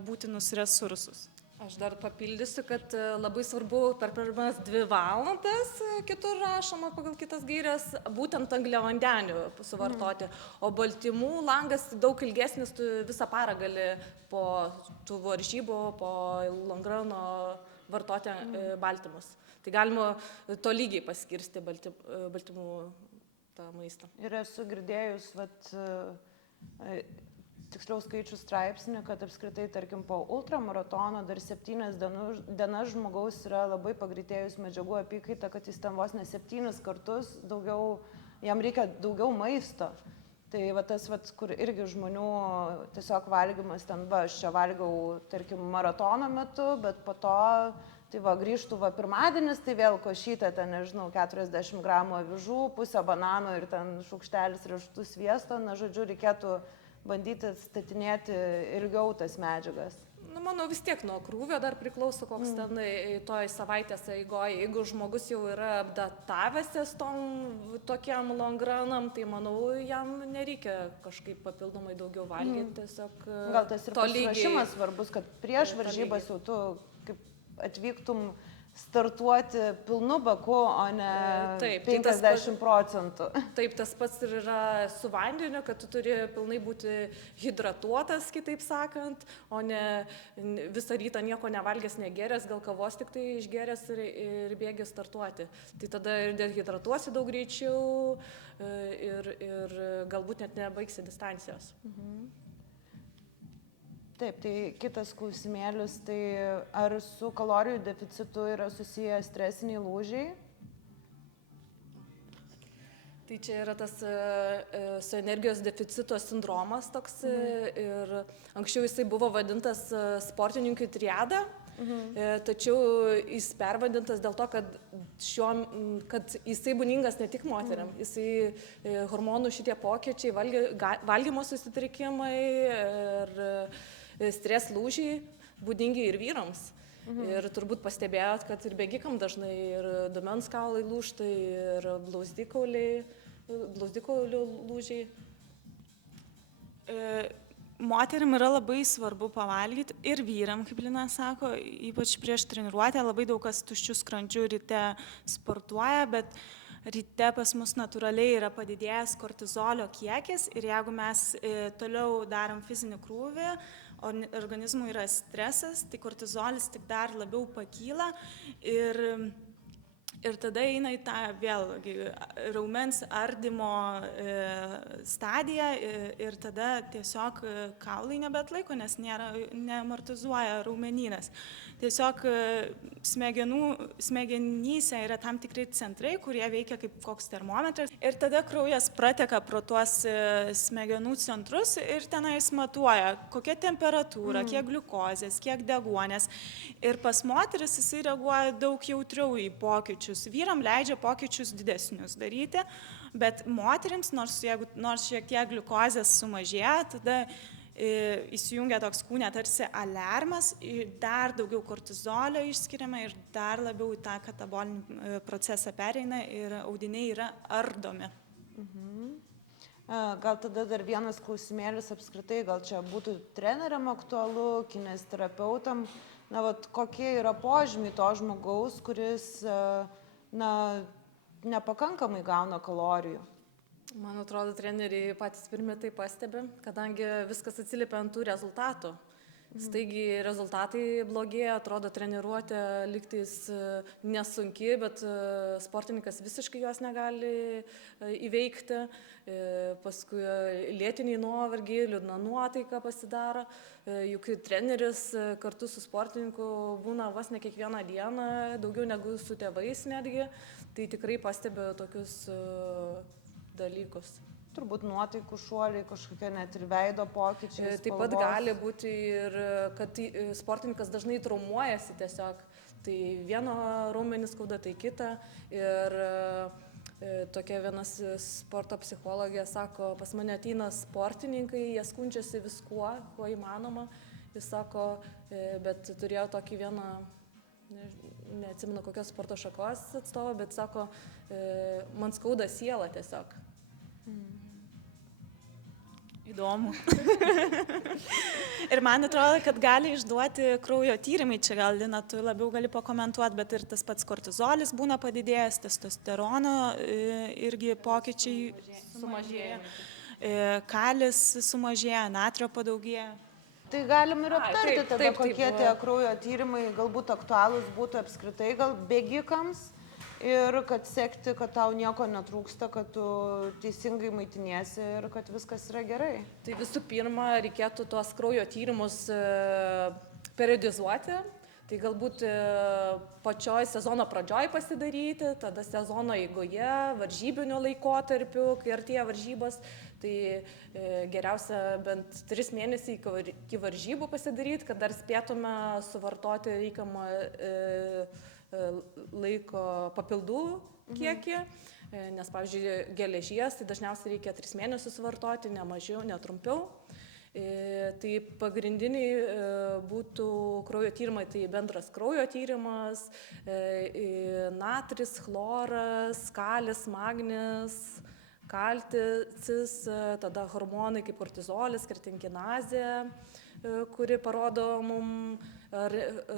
būtinus resursus. Aš dar papildysiu, kad labai svarbu per pirmas 2 valandas, kitur rašoma pagal kitas gairias, būtent angliavandenių suvartoti. O baltymų langas daug ilgesnis, tu visą parą gali po tų varžybų, po longrano vartoti baltymus. Tai galima tolygiai paskirsti baltymų tą maistą. Ir esu girdėjus, tiksliau skaičių straipsnį, kad apskritai, tarkim, po ultramaratono dar 7 dienas žmogaus yra labai pagreitėjus medžiagų apykaita, kad jis ten vos ne 7 kartus daugiau, jam reikia daugiau maisto. Tai tas, kur irgi žmonių tiesiog valgymas ten, aš čia valgiau, tarkim, maratono metu, bet po to, tai grįžtų pirmadienis, tai vėl košytė, ten, nežinau, 40 gramų avižų, pusę banano ir ten šaukštelis riešutų sviesto, na, žodžiu, reikėtų bandyti statinėti ilgiau tas medžiagas. Manau, vis tiek nuo krūvio dar priklauso, koks ten toj savaitės eigoje. Jeigu žmogus jau yra apdatavęsis tokiam longranam, tai manau, jam nereikia kažkaip papildomai daugiau valgyti. Tiesiog gal tas ir pasiruošimas svarbus, kad prieš varžybas jau tu kaip atvyktum startuoti pilnu baku, o ne 50 procentų. Taip, tas pats ir yra su vandeniu, kad tu turi pilnai būti hidratuotas, kitaip sakant, o ne visą rytą nieko nevalgęs, negeręs, gal kavos tik tai išgeręs ir bėgi startuoti. Tai tada ir dehidratuosi daug greičiau ir galbūt net nebaigsi distancijos. Taip, tai kitas klausimėlis, tai ar su kalorijų deficitu yra susiję stresiniai lūžiai? Tai čia yra tas su energijos deficito sindromas toks ir anksčiau jisai buvo vadintas sportininkų triada, tačiau jis pervadintas dėl to, kad jisai būdingas ne tik moteriam, jisai hormonų šitie pokyčiai, valgymo susitrikimai ir stres lūžiai būdingi ir vyrams. Ir turbūt pastebėjot, kad ir bėgikam dažnai ir dumens kaulai lūžta, ir blauzdikaulių lūžiai. Moterim yra labai svarbu pavalgyti ir vyram, kaip Lina sako, ypač prieš treniruotę, labai daug kas tuščių skrandžių ryte sportuoja, bet ryte pas mus natūraliai yra padidėjęs kortizolio kiekis ir jeigu mes toliau darom fizinį krūvį, o organizmui yra stresas, tai kortizolis tik dar labiau pakyla ir tada eina į tą vėlgi raumens ardymo stadiją ir tada tiesiog kaulai nebeatlaiko, nes neamortizuoja raumenynas. Tiesiog smegenyse yra tam tikri centrai, kurie veikia kaip koks termometras. Ir tada kraujas prateka pro tuos smegenų centrus ir tenais matuoja, kokia temperatūra, kiek gliukozės, kiek deguonės. Ir pas moteris jisai reaguoja daug jautriau į pokyčius. Vyram leidžia pokyčius didesnius daryti, bet moterims, nors šiek tiek gliukozės sumažėja, tada įsijungia toks kūne tarsi alarmas, dar daugiau kortizolio išskiriama ir dar labiau į tą katabolinį procesą pereina ir audiniai yra ardomi. Gal tada dar vienas klausimėlis apskritai, gal čia būtų treneriam aktualu, kinesterapeutam, kokie yra požymiai to žmogaus, kuris nepakankamai gauna kalorijų? Man atrodo, treneriai patys pirmi tai pastebi, kadangi viskas atsiliepia ant tų rezultatų. Staigiai rezultatai blogėja, atrodo treniruotė lygtais nesunki, bet sportininkas visiškai jos negali įveikti. Paskui lėtiniai nuovargiai, liūdna nuotaika pasidaro. Juk treneris kartu su sportininku būna vos ne kiekvieną dieną, daugiau negu su tėvais netgi. Tai tikrai pastebiu tokius dalykus. Turbūt nuotaikų šuoliai, kažkokie net ir veido pokyčiai. Taip pat gali būti ir, kad sportininkas dažnai traumuojasi tiesiog. Tai vieno raumenį skauda, tai kitą. Ir tokia vienas sporto psichologė sako, pas mane ateina sportininkai, jie skundžiasi viskuo, kuo įmanoma. jis sako, bet turėjo tokį vieną, neatsimenu kokios sporto šakos atstovą, bet sako, man skauda sielą tiesiog. Įdomu. Ir man atrodo, kad gali išduoti kraujo tyrimai, čia gal Lina, tu labiau gali pakomentuoti, bet ir tas pats kortizolis būna padidėjęs, testosterono irgi pokyčiai sumažėja, kalis sumažėja, natrio padaugėja. Tai galim ir aptarti taip, tada, taip, kokie tie kraujo tyrimai galbūt aktualūs būtų apskritai gal bėgikams ir kad sekti, kad tau nieko netrūksta, kad tu teisingai maitiniesi ir kad viskas yra gerai. Tai visų pirma, reikėtų tuos kraujo tyrimus periodizuoti. Tai galbūt pačioj sezono pradžioj pasidaryti, tada sezono eigoje, varžybinio laikotarpiu, kai artėja varžybos, tai geriausia bent 3 mėnesiai iki varžybų pasidaryti, kad dar spėtume suvartoti reikiamą laiko papildų kiekį, nes, pavyzdžiui, geležies, tai dažniausiai reikia 3 mėnesius vartoti, ne mažiau, ne trumpiau. Tai pagrindiniai būtų kraujo tyrimai, tai bendras kraujo tyrimas, natris, chloras, kalis, magnis, kalcis, tada hormonai kaip kortizolis, kreatinkinazė, kuri parodo mum, ar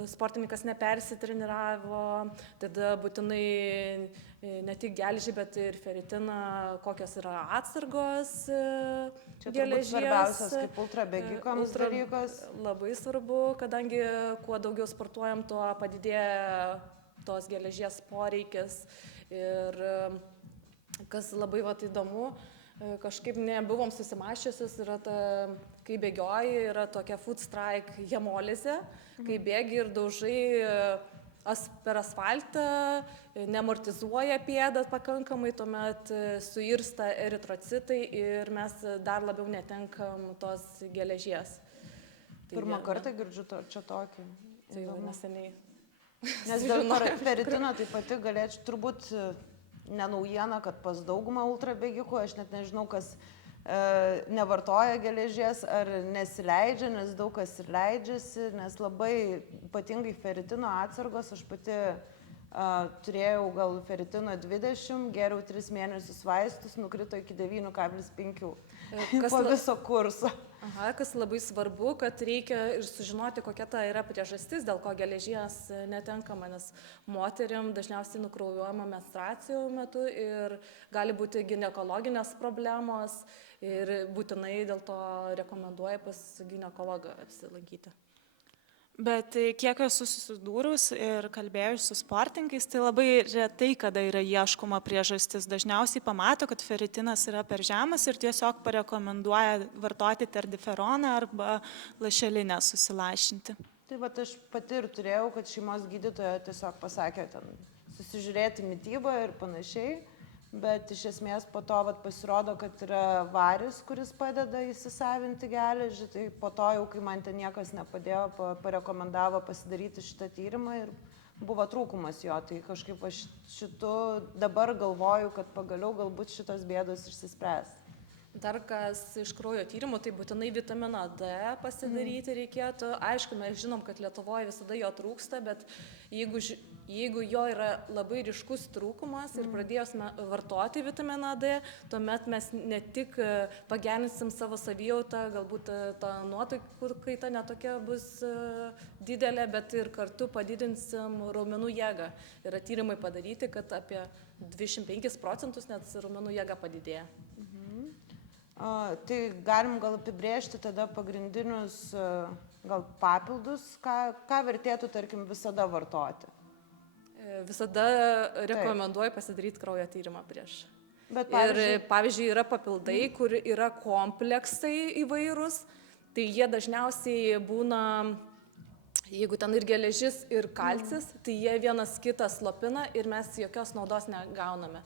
sportininkas nepersitreniravo, tada būtinai ne tik geležį, bet ir feritiną, kokios yra atsargos geležies. Čia turbūt svarbiausias kaip ultrabėgikams dalykas. Labai svarbu, kadangi kuo daugiau sportuojam, tuo padidėja tos geležies poreikis. Ir kas labai įdomu, kažkaip nebuvom susimaščiusios, yra kai bėgioji, yra tokia food strike hemolizė, kai bėgi ir daužai per asfaltą, nemortizuoja pėdą pakankamai, tuomet suirsta eritrocitai ir mes dar labiau netenkam tos geležies. Pirmą kartą girdžiu čia tokį. Tai jau neseniai. Nes dėl feritino taip pati galėčiau turbūt ne naujiena, kad pas daugumą ultrabėgikų, aš net nežinau, kas nevartoja geležies ar nesileidžia, nes daug kas ir leidžiasi, nes labai ypatingai feritino atsargos, aš pati turėjau gal feritino 20, geriau 3 mėnesius vaistus, nukrito iki 9,5 po viso kurso. Aha, kas labai svarbu, kad reikia ir sužinoti, kokia ta yra priežastis, dėl ko geležies netenkama, nes moteriam dažniausiai nukraujuojama menstruacijų metu ir gali būti ginekologinės problemos ir būtinai dėl to rekomenduoju pas ginekologą apsilankyti. Bet kiek esu susidūrus ir kalbėjus su sportininkais, tai labai retai, kada yra ieškoma priežastis. Dažniausiai pamato, kad feritinas yra per žemas ir tiesiog parekomenduoja vartoti terdiferoną arba lašelinę susilašinti. Tai va, aš pati ir turėjau, kad šeimos gydytoja tiesiog pasakė ten susižiūrėti mitybą ir panašiai. Bet iš esmės po to pasirodo, kad yra varis, kuris padeda įsisavinti geležį, tai po to jau, kai man ten niekas nepadėjo, parekomendavo pasidaryti šitą tyrimą ir buvo trūkumas jo, tai kažkaip aš šitu dabar galvoju, kad pagaliau galbūt šitos bėdos išsispręs. Dar kas iš kraujo tyrimų, tai būtinai vitaminą D pasidaryti reikėtų. Aišku, mes žinom, kad Lietuvoje visada jo trūksta, bet jeigu jo yra labai ryškus trūkumas ir pradėjus vartoti vitaminą D, tuomet mes ne tik pagerinsim savo savijautą, galbūt ta nuotaikų kaita netokia bus didelė, bet ir kartu padidinsim raumenų jėgą. Yra tyrimai padaryti, kad apie 25% net raumenų jėga padidėja. Tai galim gal apibrėžti tada pagrindinius gal papildus, ką vertėtų, tarkim, visada vartoti. Visada rekomenduoju pasidaryti kraujo tyrimą prieš. Bet, pavyzdžiui, yra papildai, kur yra kompleksai įvairūs, tai jie dažniausiai būna, jeigu ten ir geležis, ir kalcis, tai jie vienas kitą slopina ir mes jokios naudos negauname.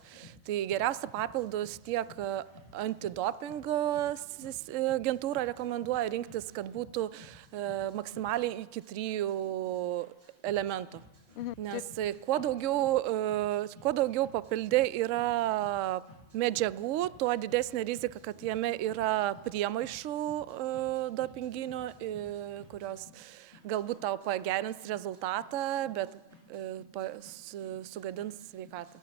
Tai geriausia papildus tiek antidopingo agentūra rekomenduoja rinktis, kad būtų maksimaliai iki 3 elementų. Nes kuo daugiau papildė yra medžiagų, tuo didesnė rizika, kad jame yra priemaišų dopinginių, kurios galbūt tau pagerins rezultatą, bet sugadins sveikatą.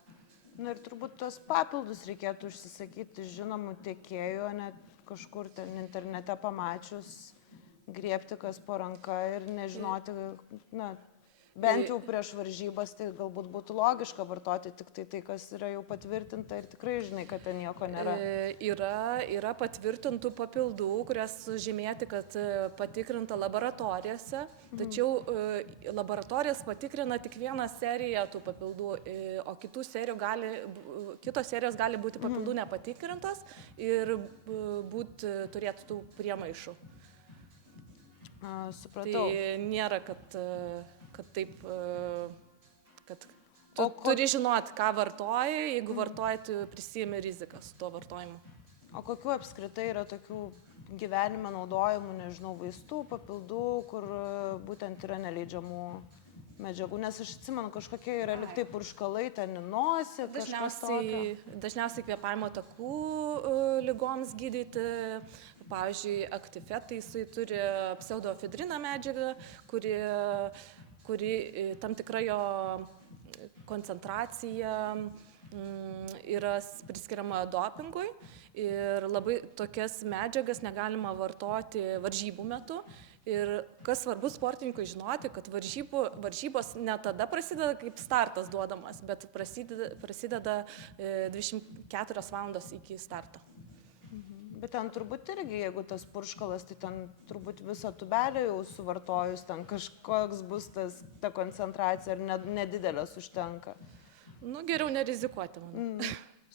Na ir turbūt tos papildus reikėtų užsisakyti žinomų tiekėjų, net kažkur ten internete pamačius, griebti kas po ranka ir nežinoti, na, bent jau prieš varžybas, tai galbūt būtų logiška vartoti tik tai, kas yra jau patvirtinta ir tikrai žinai, kad ten nieko nėra. Yra patvirtintų papildų, kurias žymėti, kad patikrinta laboratorijose, tačiau laboratorijas patikrina tik vieną seriją tų papildų, o kitos serijos gali būti papildų nepatikrintos ir turėti tų priemaišų. Supratau. Tai nėra, kad taip, kad tu turi žinoti, ką vartoji, jeigu vartoji, tu prisijimi riziką su tuo vartojimu. O kokiu apskritai yra tokių gyvenime naudojimų, nežinau, vaistų, papildų, kur būtent yra neleidžiamų medžiagų, nes aš atsimenu, kažkokie yra liktai purškalai, ten į nosį, kažkas tokio. Dažniausiai kvėpavimo takų ligoms gydyti. Pavyzdžiui, aktifetai, jisai turi pseudoefedriną medžiagą, kuri tam tikra jo koncentracija yra priskiriama dopingui ir labai tokias medžiagas negalima vartoti varžybų metu. Ir kas svarbu sportininkui žinoti, kad varžybos ne tada prasideda, kaip startas duodamas, bet prasideda 24 valandos iki starto. Bet ten turbūt irgi, jeigu tas purškalas, tai ten turbūt visą tubelį jau suvartojus, ten kažkoks bus ta koncentracija ir nedidelės užtenka. Nu, geriau nerizikuoti, man.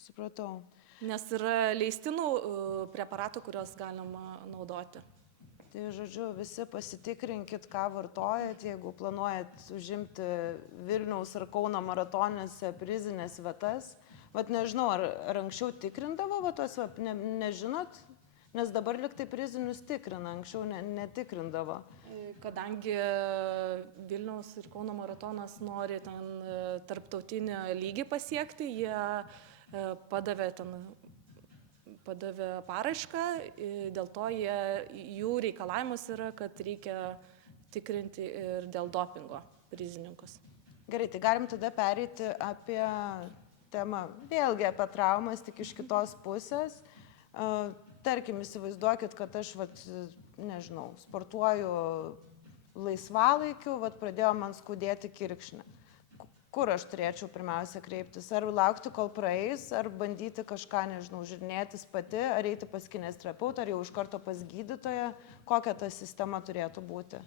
Supratau. Nes yra leistinų preparatų, kuriuos galima naudoti. Tai žodžiu, visi pasitikrinkit, ką vartojat, jeigu planuojat užimti Vilniaus ar Kauno maratonėse prizinės vietas. Vat nežinau, ar anksčiau tikrindavo, nežinot, nes dabar liktai prizinius tikrina, anksčiau netikrindavo. Kadangi Vilniaus ir Kauno maratonas nori ten tarptautinį lygį pasiekti, jie padavė paraišką, dėl to jų reikalavimas yra, kad reikia tikrinti ir dėl dopingo prizininkus. Gerai, tai galim tada pereiti apie temą, vėlgi apie traumas, tik iš kitos pusės. Tarkim, įsivaizduokit, kad aš, nežinau, sportuoju laisvalaikiu, pradėjo man skaudėti kirkšnę. Kur aš turėčiau pirmiausia kreiptis? Ar laukti, kol praeis, ar bandyti kažką, nežinau, žiūrinėtis pati, ar eiti pas kineziterapeutą, ar jau iš karto pas gydytoją? Kokia ta sistema turėtų būti?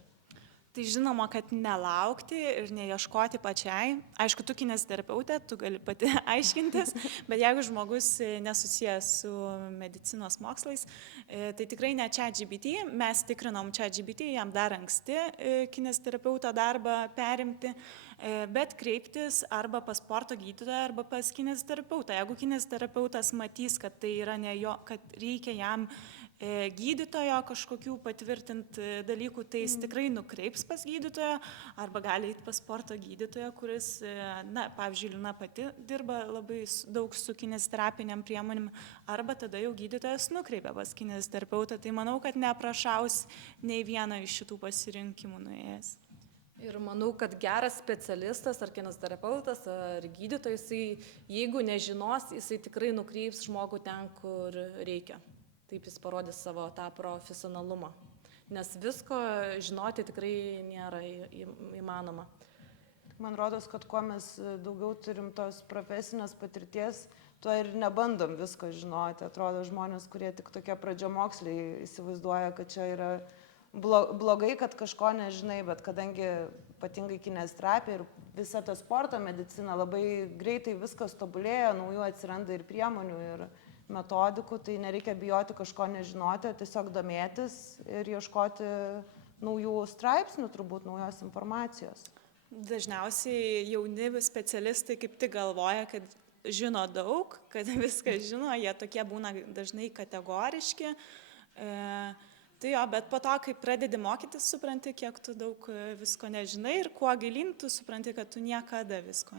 Tai žinoma, kad nelaukti ir neieškoti pačiai. Aišku, tu kineziterapeutė, tu gali pati aiškintis, bet jeigu žmogus nesusijęs su medicinos mokslais, tai tikrai ne ChatGPT. Mes tikrinom ChatGPT, jam dar anksti kineziterapeuto darbą perimti, bet kreiptis arba pas sporto gydytoją, arba pas kineziterapeutą. Jeigu kineziterapeutas matys, kad tai yra ne jo, kad reikia jam gydytojo kažkokių patvirtinti dalykų, tai jis tikrai nukreips pas gydytoją arba gali eiti pas sporto gydytoją, kuris, pavyzdžiui, Lina pati dirba labai daug su kineziterapiniam priemonėm, arba tada jau gydytojas nukreipia pas kineziterapeutą. Tai manau, kad neprašaus nei vieną iš šitų pasirinkimų nuėjęs. Ir manau, kad geras specialistas ar kineziterapeutas ar gydytojas, jeigu nežinos, jisai tikrai nukreips žmogų ten, kur reikia. Taip jis parodys savo tą profesionalumą. Nes visko žinoti tikrai nėra įmanoma. Man rodos, kad kuo mes daugiau turim tos profesinės patirties, tuo ir nebandom visko žinoti. Atrodo, žmonės, kurie tik tokie pradžiamoksliai įsivaizduoja, kad čia yra blogai, kad kažko nežinai, bet kadangi ypatingai kineziterapija ir visa ta sporto medicina labai greitai viskas tobulėja, naujų atsiranda ir priemonių, ir metodikų, tai nereikia bijoti kažko nežinoti, tiesiog domėtis ir ieškoti naujų straipsnių, turbūt naujos informacijos. Dažniausiai jauni specialistai kaip tik galvoja, kad žino daug, kad viską žino, jie tokie būna dažnai kategoriški. Tai jo, bet po to, kai pradedi mokytis, supranti, kiek tu daug visko nežinai ir kuo gilin, tu supranti, kad tu niekada visko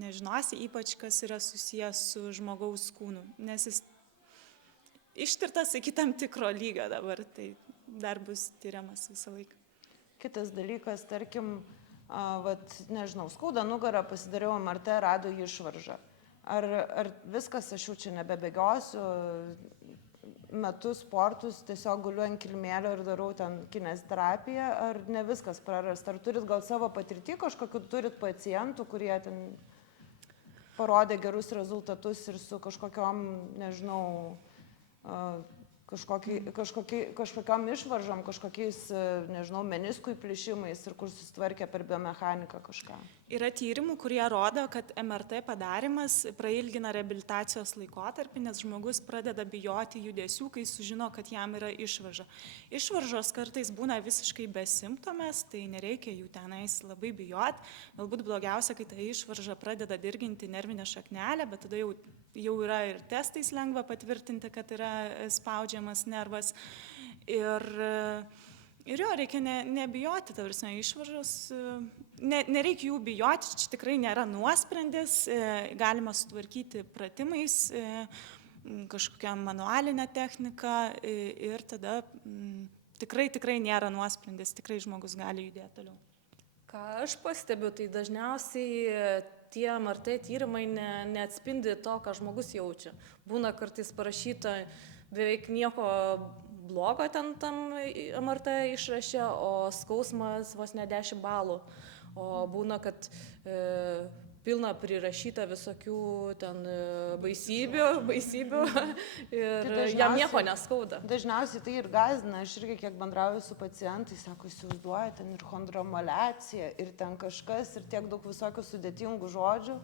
nežinosi, ypač kas yra susijęs su žmogaus kūnu, nes jis ištirtas iki tam tikro lygio dabar, tai dar bus tyriamas visą laiką. Kitas dalykas, tarkim, nežinau, skauda nugarą, pasidariau MRT, rado išvaržą. Ar viskas, aš jau čia nebebėgiosiu, metu sportus, tiesiog guliu ant kilmėlio ir darau ten kineziterapiją, ar ne viskas prarasta? Ar turit gal savo patirtį kažkokiu, turit pacientų, kurie ten parodė gerus rezultatus ir su kažkokiom, nežinau, kažkokiom išvaržom, kažkokiais, nežinau, meniskų įplyšimais ir kur susitvarkė per biomechaniką kažką. Yra tyrimų, kurie rodo, kad MRT padarimas prailgina reabilitacijos laikotarpį, nes žmogus pradeda bijoti judesių, kai sužino, kad jam yra išvarža. Išvaržos kartais būna visiškai besimptomės, tai nereikia jų tenais labai bijoti. Galbūt blogiausia, kai ta išvarža pradeda dirginti nervinę šaknelę, bet tada jau yra ir testais lengva patvirtinti, kad yra spaudžiamas nervas. Ir jo, reikia nebijoti, ta prasme, išvaržos, nereikia jų bijoti, čia tikrai nėra nuosprendis, galima sutvarkyti pratimais, kažkokią manualinę techniką ir tada tikrai nėra nuosprendis, tikrai žmogus gali judėti toliau. Ką aš pastebiu, tai dažniausiai tie MRT tyrimai neatspindi to, ką žmogus jaučia. Būna kartais parašyta beveik nieko blogo ten tam MRT išrašė, o skausmas vos ne 10 balų. O būna, kad pilna prirašyta visokių ten baisybių ir jam nieko neskauda. Dažniausiai tai ir gąsdina, aš irgi kiek bendrauju su pacientais, sako, įsivaizduoja, ten ir chondromalacija, ir ten kažkas, ir tiek daug visokių sudėtingų žodžių,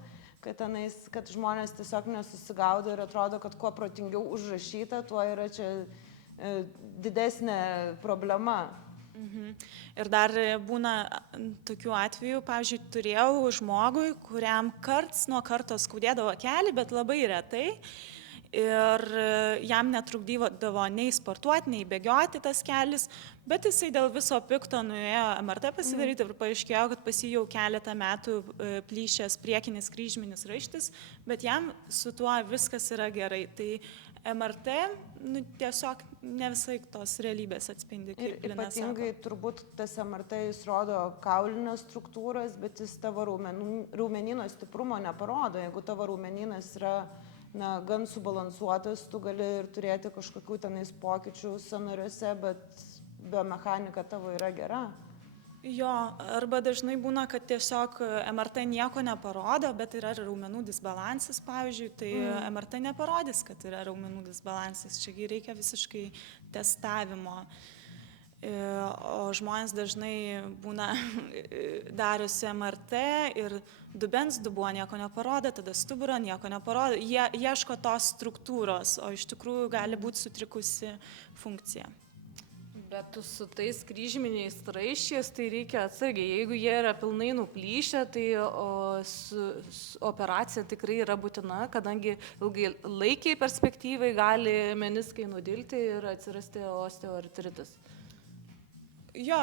kad žmonės tiesiog nesusigaudo ir atrodo, kad kuo protingiau užrašyta, tuo yra čia didesnė problema. Ir dar būna tokių atvejų, pavyzdžiui, turėjau žmogui, kuriam karts nuo karto skaudėdavo kelį, bet labai retai. Ir jam netrukdydavo nei sportuoti, nei bėgioti tas kelis, bet jisai dėl viso pikto nuėjo MRT pasidaryti ir paaiškėjo, kad pas jį jau keletą metų plyšęs priekinis kryžminis raištis, bet jam su tuo viskas yra gerai. Tai MRT tiesiog ne visai tos realybės atspindi. Ir ypatingai turbūt tas MRT jis rodo kaulinės struktūras, bet jis tavo raumenyno stiprumo neparodo. Jeigu tavo raumenynas yra gan subalansuotas, tu gali ir turėti kažkokių tenais pokyčių sąnariuose, bet biomechanika tavo yra gera. Jo, arba dažnai būna, kad tiesiog MRT nieko neparodo, bet yra raumenų disbalansas, pavyzdžiui, tai MRT neparodys, kad yra raumenų disbalansas, čiagi reikia visiškai testavimo. O žmonės dažnai būna dariusi MRT ir dubens dubuo nieko neparodo, tada stuburo nieko neparodo, jie ieško tos struktūros, o iš tikrųjų gali būti sutrikusi funkcija. Bet su tais kryžminiais raiščiais tai reikia atsargiai. Jeigu jie yra pilnai nuplyšę, tai operacija tikrai yra būtina, kadangi ilgai laikiai perspektyvai gali meniskai nudilti ir atsirasti osteoartritis. Jo,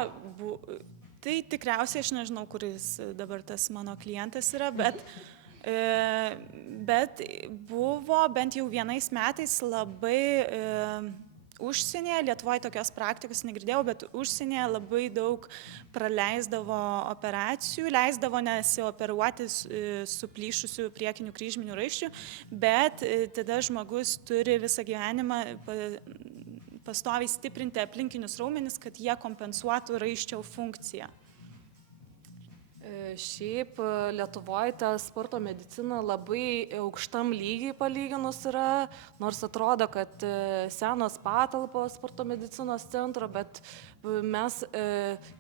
tai tikriausiai aš nežinau, kuris dabar tas mano klientas yra, bet buvo bent jau vienais metais labai užsienyje, Lietuvoje tokios praktikos negirdėjau, bet užsienyje labai daug praleisdavo operacijų, leisdavo nesioperuoti suplyšusių priekinių kryžminių raiščių, bet tada žmogus turi visą gyvenimą pastoviai stiprinti aplinkinius raumenis, kad jie kompensuotų raiščio funkciją. Šiaip Lietuvoje ta sporto medicina labai aukštam lygiai palyginus yra, nors atrodo, kad senos patalpos sporto medicinos centro, bet mes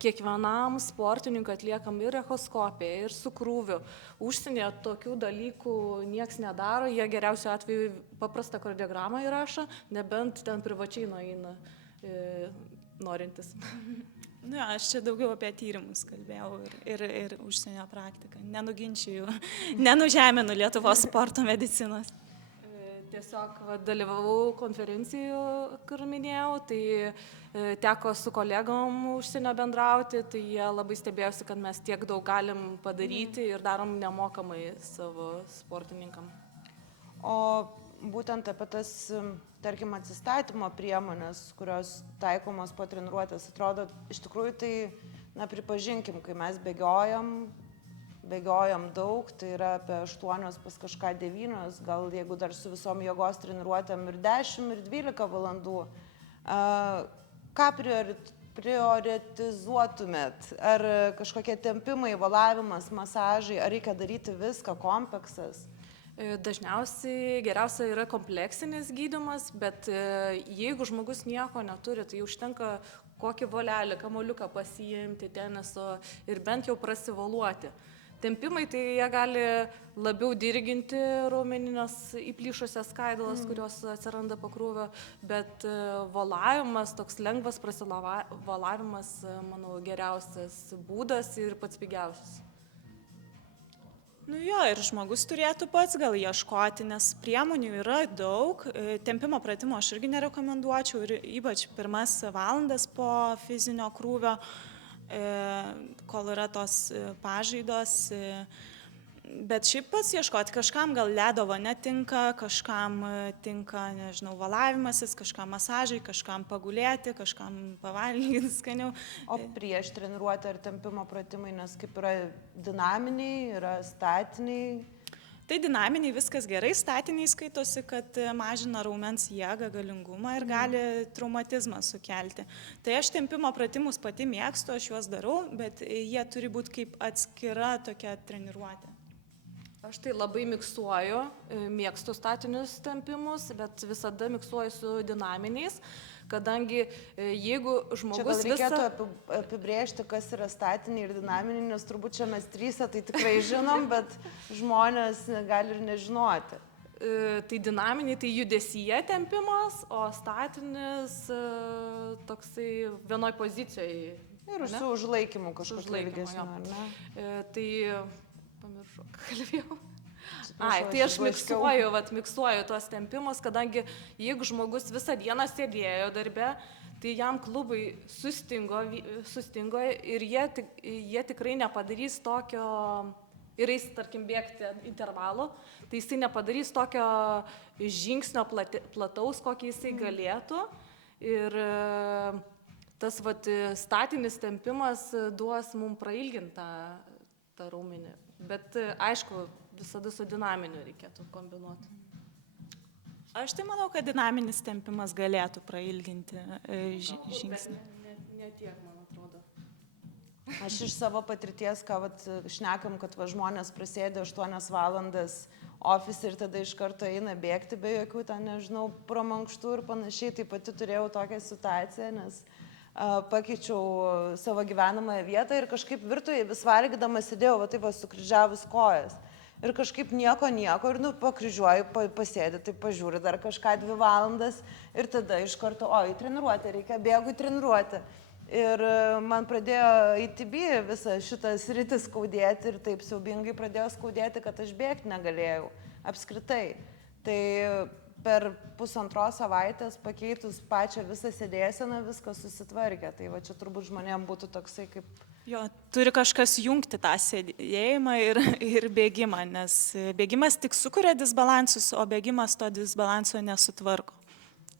kiekvienam sportininkui atliekam ir echoskopiją, ir su krūviu. Užsienyje tokių dalykų nieks nedaro, jie geriausiu atveju paprastą kardiogramą įrašo, nebent ten privačiai nueina norintis. Aš čia daugiau apie tyrimus kalbėjau ir užsienio praktiką. Nenuginčiju, nenužeminu Lietuvos sporto medicinos. tiesiog dalyvavau konferencijų, kur minėjau, tai teko su kolegom užsienio bendrauti, tai jie labai stebėjosi, kad mes tiek daug galim padaryti ir darom nemokamai savo sportininkam. O būtent apie tas, tarkim, atsistatymo priemonės, kurios taikomos po treniruotės, atrodo, iš tikrųjų tai, pripažinkim, kai mes bėgiojam daug, tai yra apie 8 pas kažką 9, gal jeigu dar su visom jėgos treniruotėm ir 10, ir 12 valandų. Ką prioritizuotumėt? Ar kažkokie tempimai, valavimas, masažai, ar reikia daryti viską, kompleksas? Dažniausiai geriausia yra kompleksinis gydymas, bet jeigu žmogus nieko neturi, tai užtenka kokį volelį, kamuoliuką pasiimti, teniso ir bent jau prasivaluoti. Tempimai tai jie gali labiau dirginti raumeninės įplyšusias skaidulas, kurios atsiranda po krūvio, bet valavimas, toks lengvas prasilavavimas, manau, geriausias būdas ir pats pigiausias. Nu jo, ir žmogus turėtų pats gal ieškoti, nes priemonių yra daug. Tempimo pratimo aš irgi nerekomenduočiau, ir ypač pirmas valandas po fizinio krūvio, kol yra tos pažaidos. Bet šiaip pats ieškoti, kažkam gal ledo vonia tinka, kažkam tinka, nežinau, valavimasis, kažkam masažai, kažkam pagulėti, kažkam pavalgyti skaniau. O prieš treniruotę ar tempimo pratimai, nes kaip yra dinaminiai, yra statiniai? Tai dinaminiai viskas gerai, statiniai skaitosi, kad mažina raumens jėgą, galingumą ir gali traumatizmą sukelti. Tai aš tempimo pratimus pati mėgstu, aš juos darau, bet jie turi būti kaip atskira tokia treniruotė. Aš tai labai miksuoju, mėgstu statinius tempimus, bet visada miksuoju su dinaminiais, kadangi jeigu žmogus Čia gal reikėtų apibrėžti, kas yra statiniai ir dinaminiai, nes turbūt čia mes trysia tai tikrai žinom, bet žmonės gali ir nežinoti. Tai dinaminiai, tai judesyje tempimas, o statinis toksai vienoj pozicijoje. Ir su užlaikymu kažkokiu ilgesniu, ar ne? Tai pamiršau, ką kalbėjau. Tai aš miksuoju tuos tempimus, kadangi jeigu žmogus visą dieną sėdėjo darbe, tai jam klubai sustingo ir jie tikrai nepadarys tokio, ir eis, tarkim, bėgti intervalų, tai jisai nepadarys tokio žingsnio plataus, kokį jisai galėtų. Ir tas statinis tempimas duos mums prailgintą tą raumenį. Bet aišku, visada su dinaminiu reikėtų kombinuoti. Aš tai manau, kad dinaminis tempimas galėtų prailginti žingsnį. Ne tiek, man atrodo. Aš iš savo patirties, ką šnekam, kad žmonės prasėdė 8 valandas ofise ir tada iš karto eina bėgti be jokių, nežinau, pramankštų ir panašiai, tai pati turėjau tokią situaciją, nes pakeičiau savo gyvenamąją vietą ir kažkaip virtuvėje vis valgydama sėdėjau, sukryžiavus kojas. Ir kažkaip nieko, ir pakryžiuoju, pasėdė, tai pažiūri dar kažką 2 valandas ir tada iš karto, į treniruotę reikia, bėgu į treniruotę. Ir man pradėjo ATB visą šitą sritį skaudėti ir taip siaubingai pradėjo skaudėti, kad aš bėgti negalėjau apskritai. Tai per 1,5 savaitės pakeitus pačią visą sėdėseną viskas susitvarkė. Tai čia turbūt žmonėms būtų toksai kaip... Jo, turi kažkas jungti tą sėdėjimą ir bėgimą, nes bėgimas tik sukuria disbalansus, o bėgimas to disbalanso nesutvarko.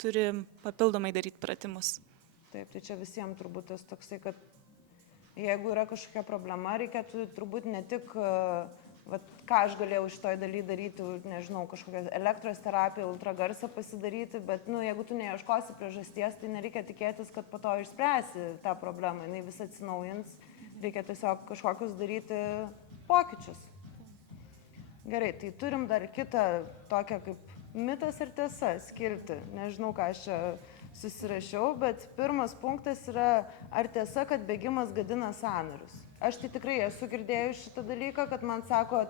Turi papildomai daryti pratimus. Taip, tai čia visiems turbūt tas toksai, kad jeigu yra kažkokia problema, reikėtų turbūt ne tik... ką aš galėjau šitoj daly daryti, nežinau, kažkokią elektros terapiją, ultragarsą pasidaryti, bet, jeigu tu neieškosi priežasties, tai nereikia tikėtis, kad po to išspręsi tą problemą, jinai vis atsinaujins, reikia tiesiog kažkokius daryti pokyčius. Gerai, tai turim dar kitą tokią kaip mitas ir tiesa skirti, nežinau, ką aš čia susirašiau, bet pirmas punktas yra, ar tiesa, kad bėgimas gadina sąnarius. Aš tai tikrai esu girdėjus šitą dalyką, kad man sako,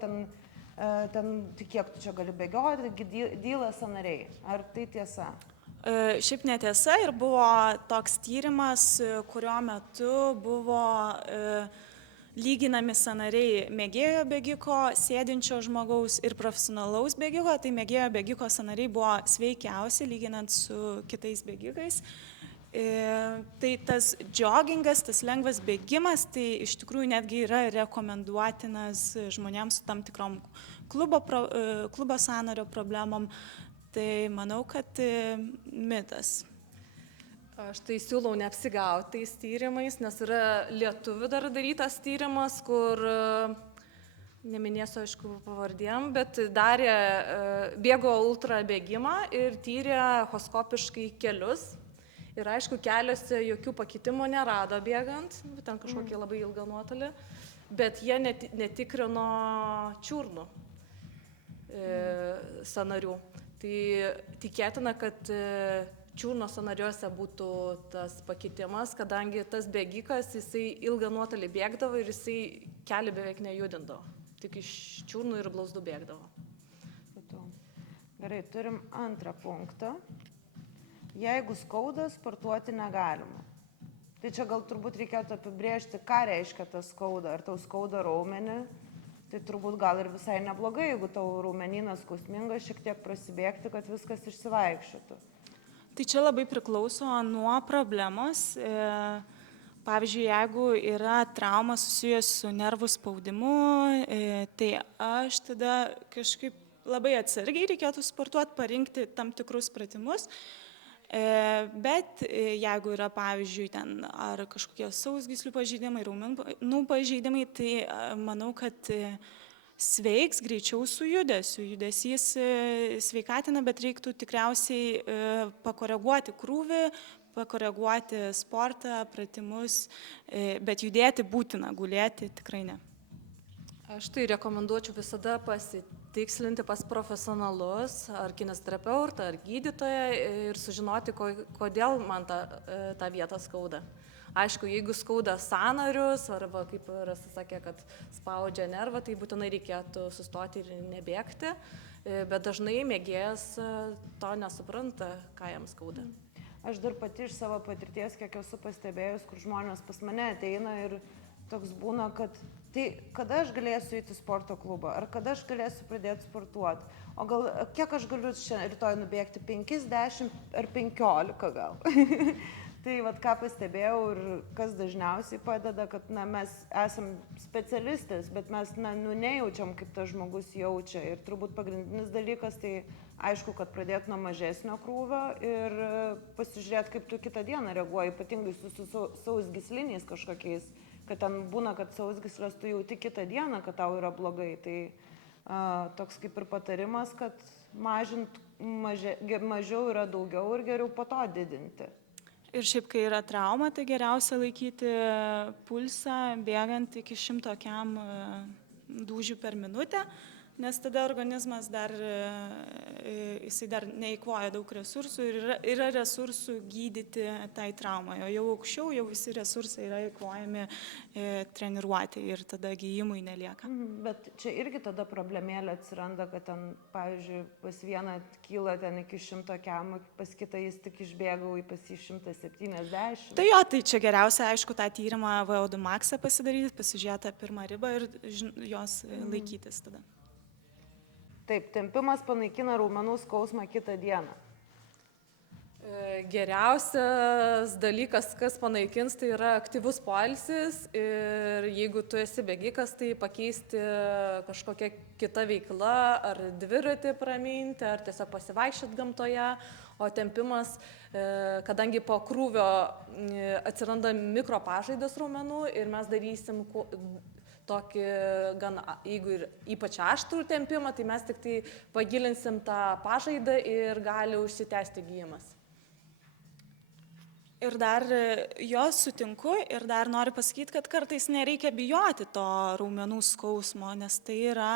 kiek tu čia gali bėgioti, dyla sąnariai. Ar tai tiesa? Šiaip netiesa ir buvo toks tyrimas, kurio metu buvo lyginami sąnariai mėgėjo bėgiko, sėdinčio žmogaus ir profesionalaus bėgiko, tai mėgėjo bėgiko sąnariai buvo sveikiausi lyginant su kitais bėgikais. Tai tas joggingas, tas lengvas bėgimas, tai iš tikrųjų netgi yra rekomenduotinas žmonėms su tam tikrom klubo sąnario problemom. Tai manau, kad mitas. Aš tai siūlau neapsigauti tais tyrimais, nes yra lietuvių dar darytas tyrimas, kur, neminėsiu aišku pavardėm, bet darė, bėgo ultra bėgimą ir tyrė echoskopiškai kelius. Ir aišku, keliuose jokių pakitimų nerado bėgant, ten kažkokį labai ilgą nuotolį, bet jie netikrino čiurnų sąnarių. Tai tikėtina, kad čiurnos sąnariuose būtų tas pakitimas, kadangi tas bėgikas, jisai ilgą nuotolį bėgdavo ir jisai kelią beveik nejudindavo. Tik iš čiurnų ir blauzdų bėgdavo. Gerai, turim antrą punktą. Jeigu skauda, sportuoti negalima. Tai čia gal turbūt reikėtų apibrėžti, ką reiškia tas skauda. Ar tau skauda raumenį, tai turbūt gal ir visai neblogai, jeigu tau raumenynas skausmingas, šiek tiek prasibėgti, kad viskas išsivaikščiotų. Tai čia labai priklauso nuo problemos. Pavyzdžiui, jeigu yra trauma susijęs su nervų spaudimu, tai aš tada kažkaip labai atsargiai reikėtų sportuoti, parinkti tam tikrus pratimus. Bet jeigu yra, pavyzdžiui, ten ar kažkokie sausgyslių pažeidimai, raumenų pažeidimai, tai manau, kad sveiks greičiau su judesiu. Judesys sveikatina, bet reiktų tikriausiai pakoreguoti krūvį, pakoreguoti sportą, pratimus, bet judėti būtina, gulėti tikrai ne. Aš tai rekomenduočiau visada pasitikslinti pas profesionalus, ar kineziterapeutą, ar gydytoją ir sužinoti, kodėl man tą vietą skauda. Aišku, jeigu skauda sąnarius, arba kaip Rasa sakė, kad spaudžia nervą, tai būtinai reikėtų sustoti ir nebėgti, bet dažnai mėgėjas to nesupranta, ką jam skauda. Aš dar pati iš savo patirties, kiek esu pastebėjus, kur žmonės pas mane ateina ir toks būna, kad tai kada aš galėsiu eiti į sporto klubą, ar kada aš galėsiu pradėti sportuoti, o gal kiek aš galiu šiandien rytoj nubėgti, 5, 10 ar 15 gal. Tai vat ką pastebėjau ir kas dažniausiai padeda, kad mes esam specialistės, bet mes nejaučiam, kaip tas žmogus jaučia. Ir turbūt pagrindinis dalykas, tai aišku, kad pradėti nuo mažesnio krūvio ir pasižiūrėti, kaip tu kitą dieną reaguoji, ypatingai su sausgysliniais kažkokiais, kad ten būna, kad sausgyslės tu jauti kitą dieną, kad tau yra blogai. Tai toks kaip ir patarimas, kad mažiau yra daugiau ir geriau po to didinti. Ir šiaip, kai yra trauma, tai geriausia laikyti pulsą bėgant iki 100 kiam dūžių per minutę, nes tada organizmas jisai dar neįkvoja daug resursų ir yra resursų gydyti tai traumai, o jau aukščiau jau visi resursai yra įkvojami treniruoti ir tada gijimui nelieka. Bet čia irgi tada problemėlė atsiranda, kad ten, pavyzdžiui, pas vieną kyla ten iki 100 kiamų, pas kitą jis tik išbėgau į pas jį 170. Tai jo, tai čia geriausia, aišku, tą tyrimą VO2 max pasidaryti, pasižiūrėti pirmą ribą ir jos laikytis tada. Taip, tempimas panaikina raumenų skausmą kitą dieną. Geriausias dalykas, kas panaikins, tai yra aktyvus poilsis ir jeigu tu esi bėgikas, tai pakeisti kažkokią kitą veiklą, ar dviratį praminti, ar tiesiog pasivaikščioti gamtoje, o tempimas, kadangi po krūvio atsiranda mikropažaidos raumenų ir mes darysim tokį, gan, jeigu ir ypač aštrų tempimą, tai mes tik tai pagilinsim tą pažaidą ir gali užsitęsti gijimas. Ir dar jos sutinku ir dar noriu pasakyti, kad kartais nereikia bijoti to raumenų skausmo, nes tai yra,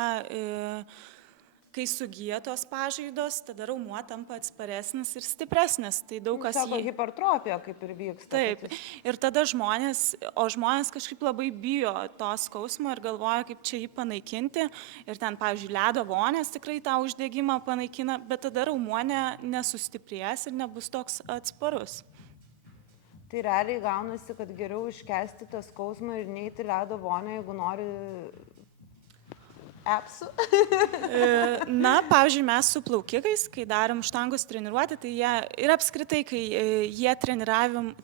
kai sugyja tos pažaidos, tada raumuo tampa atsparesnis ir stipresnis. Tai daug kas... Sako, hipertrofija kaip ir vyksta. Taip, ir tada žmonės kažkaip labai bijo to skausmo ir galvoja, kaip čia jį panaikinti. Ir ten, pavyzdžiui, ledo vonės tikrai tą uždegimą panaikina, bet tada raumuo nesustiprės ir nebus toks atsparus. Tai realiai gaunasi, kad geriau iškesti tą skausmą ir neiti ledo vonę, jeigu nori apsų. Na, pavyzdžiui, mes su plaukikais, kai darom štangos treniruotę, tai jie ir apskritai, kai jie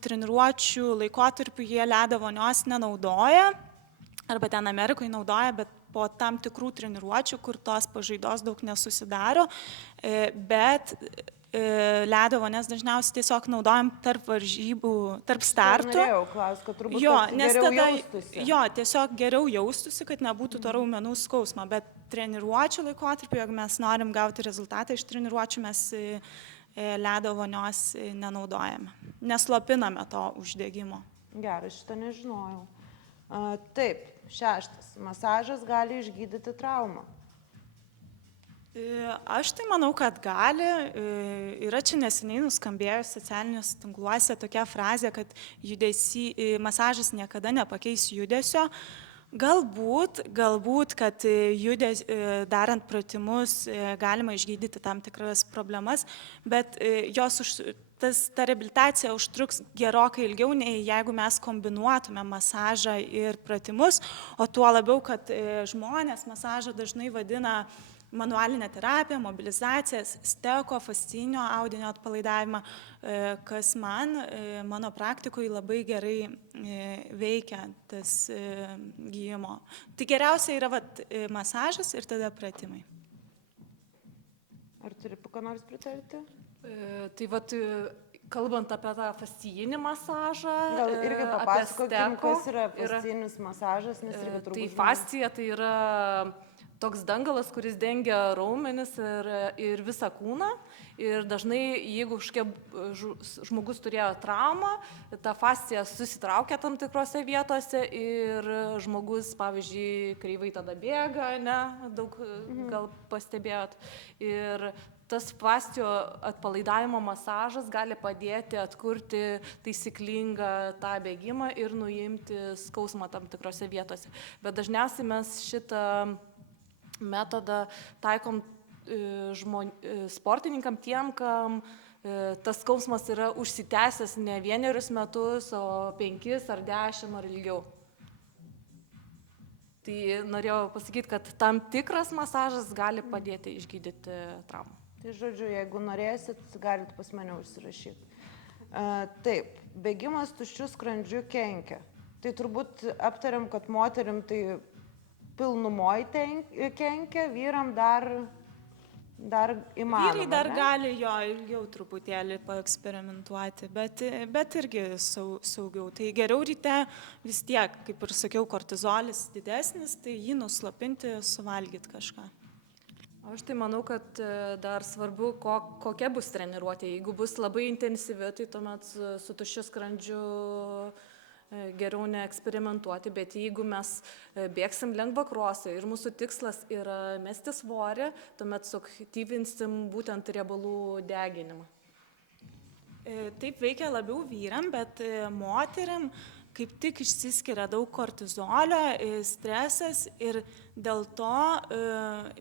treniruočių laikotarpiu jie ledo vonios nenaudoja, arba ten Amerikoje naudoja, bet po tam tikrų treniruočių, kur tos pažaidos daug nesusidaro, bet ledo vonės dažniausiai tiesiog naudojam tarp varžybų, tarp startų. Norėjau klausti, kad turbūt nes geriau tada, jaustųsi. jo, tiesiog geriau jaustųsi, kad nebūtų to raumenų skausmo, bet treniruočių laikotarpiu, jeigu mes norim gauti rezultatą iš treniruočių, mes ledo vonios nenaudojame, neslopiname to uždegimo. Gerai, šitą nežinojau. Taip, 6. Masažas gali išgydyti traumą. Aš tai manau, kad gali. Yra čia neseniai nuskambėjus socialiniuose tinkluose tokia frazė, kad masažas niekada nepakeis judesio. Galbūt, kad darant pratimus galima išgydyti tam tikras problemas, bet ta reabilitacija užtruks gerokai ilgiau, nei jeigu mes kombinuotume masažą ir pratimus, o tuo labiau, kad žmonės masažą dažnai vadina manualinę terapiją, mobilizacijas, steko, fascinio audinio atpalaidavimą, kas mano praktikoje labai gerai veikia tas gyjimo. Tai geriausia yra masažas ir tada pratimai. Ar turi ką nors pritarti? Tai kalbant apie tą fascijinį masažą, gal irgi papasakokim, kas yra fascijinis masažas, nes irgi turbūt. Tai fascija tai yra toks dangalas, kuris dengia raumenis ir visą kūną. Ir dažnai, jeigu žmogus turėjo traumą, ta fascija susitraukia tam tikrose vietose ir žmogus, pavyzdžiui, kreivai tada bėga, daug gal pastebėjot. Ir tas fascijų atpalaidavimo masažas gali padėti atkurti taisyklingą tą bėgimą ir nuimti skausmą tam tikrose vietose. Bet dažniausiai mes šitą metodą taikom sportininkam, tiem, kam tas skausmas yra užsitęsęs ne 1 metus, o 5 ar 10 ar ilgiau. Tai norėjau pasakyti, kad tam tikras masažas gali padėti išgydyti traumą. Tai žodžiu, jeigu norėsit, galite pas mane užsirašyti. Taip, bėgimas tuščiu skrandžiu kenkia. Tai turbūt aptariam, kad moterim tai pilnumoj kenkia, vyram dar įmanoma. Vyrai dar gali jo ilgiau truputėlį paeksperimentuoti, bet irgi saugiau. Tai geriau ryte vis tiek, kaip ir sakiau, kortizolis didesnis, tai jį nuslopinti, suvalgyti kažką. Aš tai manau, kad dar svarbu, kokia bus treniruotė. Jeigu bus labai intensyvi, tai tuomet su tuščiu skrandžiu geriau neeksperimentuoti, bet jeigu mes bėgsim lengvą krosą ir mūsų tikslas yra mesti svorį, tuomet suaktyvinsim būtent riebalų deginimą. Taip veikia labiau vyram, bet moteriam kaip tik išsiskiria daug kortizolio, stresas ir dėl to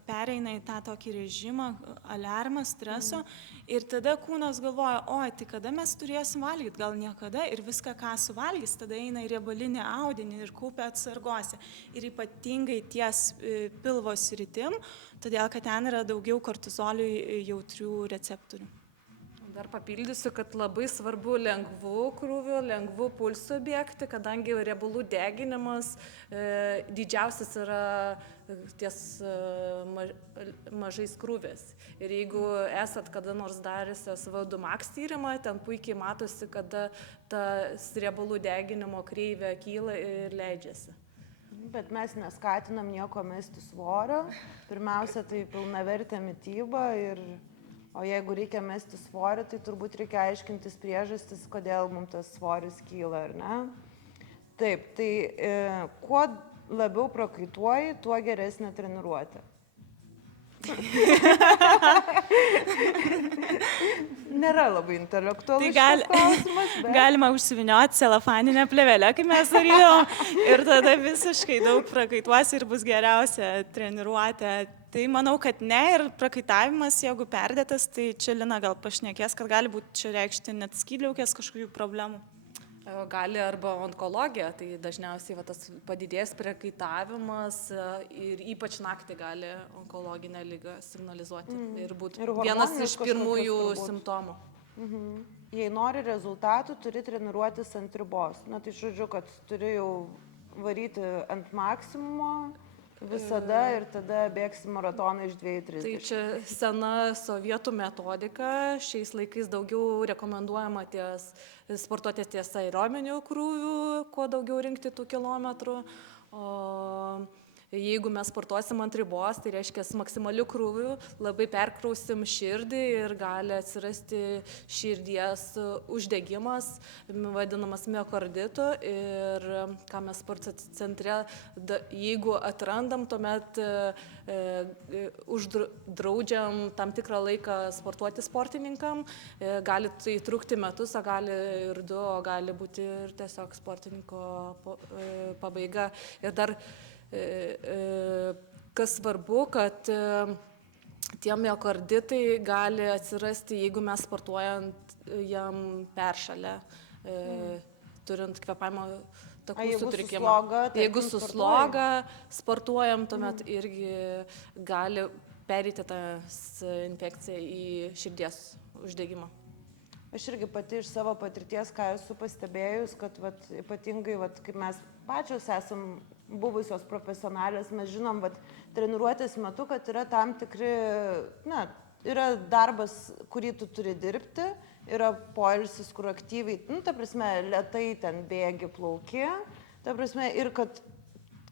pereina į tą tokį režimą, aliarmą, streso ir tada kūnas galvoja, tai kada mes turėsim valgyti, gal niekada ir viską, ką suvalgys, tada eina į riebalinį audinį ir kaupia atsargose. Ir ypatingai ties pilvo sritim, todėl kad ten yra daugiau kortizoliui jautrių receptorių. Dar papildysiu, kad labai svarbu lengvų krūvių, lengvų pulsų bėgti, kadangi riebalų deginimas didžiausias yra ties mažais krūviais. Ir jeigu esat kada nors daręs VO2 max tyrimą, ten puikiai matosi, kada tas riebalų deginimo kreivė kyla ir leidžiasi. Bet mes neskatinam nieko mesti svorio. Pirmiausia, tai pilnavertė mityba o jeigu reikia mesti svorį, tai turbūt reikia aiškintis priežastis, kodėl mums tas svoris kyla, ar ne? Taip, tai kuo labiau prakaituoji, tuo geresnė treniruotė. Nėra labai intelektualus šis klausimas, bet... Galima užsivinioti celofaninę plėvelę, kaip mes darydavom, ir tada visiškai daug prakaituosi ir bus geriausia treniruotė. Tai manau, kad ne, ir prakaitavimas, jeigu perdėtas, tai čia Lina gal pašnekės, kad gali būti čia reikšti net skydliaukės kažkokių problemų. Gali arba onkologija, tai dažniausiai va, tas padidėjęs prekaitavimas ir ypač naktį gali onkologinę ligą signalizuoti ir būti vienas iš pirmųjų simptomų. Jei nori rezultatų, turi treniruotis ant ribos. Na tai žodžiu, kad turi jau varyti ant maksimumo visada ir tada bėgsi maratoną iš 2:30. Tai čia sena sovietų metodika, šiais laikais daugiau rekomenduojama sportuoti ties aerobinių krūvių, kuo daugiau rinkti tų kilometrų. O jeigu mes sportuosim ant ribos, tai reiškia maksimaliu krūviu, labai perkrausim širdį ir gali atsirasti širdies uždegimas, vadinamas miokarditu. Ir ką mes sporto centre, jeigu atrandam, tuomet uždraudžiam tam tikrą laiką sportuoti sportininkam. Gali tai trukti metus, o gali ir 2, o gali būti ir tiesiog sportininko pabaiga. Ir dar kas svarbu, kad tie miokarditai gali atsirasti, jeigu mes sportuojant jam peršalę, turint kvėpavimo takų sutrikimą. Jeigu susloga sportuojam, tuomet irgi gali pereiti tas infekcija į širdies uždegimą. Aš irgi pati iš savo patirties, ką esu pastebėjus, kad ypatingai, kaip mes pačios esam buvusios profesionalės, mes žinom, treniruotės metu, kad yra tam tikri, yra darbas, kurį tu turi dirbti, yra poilsis, kur aktyviai, ta prasme, lėtai ten bėgi, plauki, ta prasme, ir kad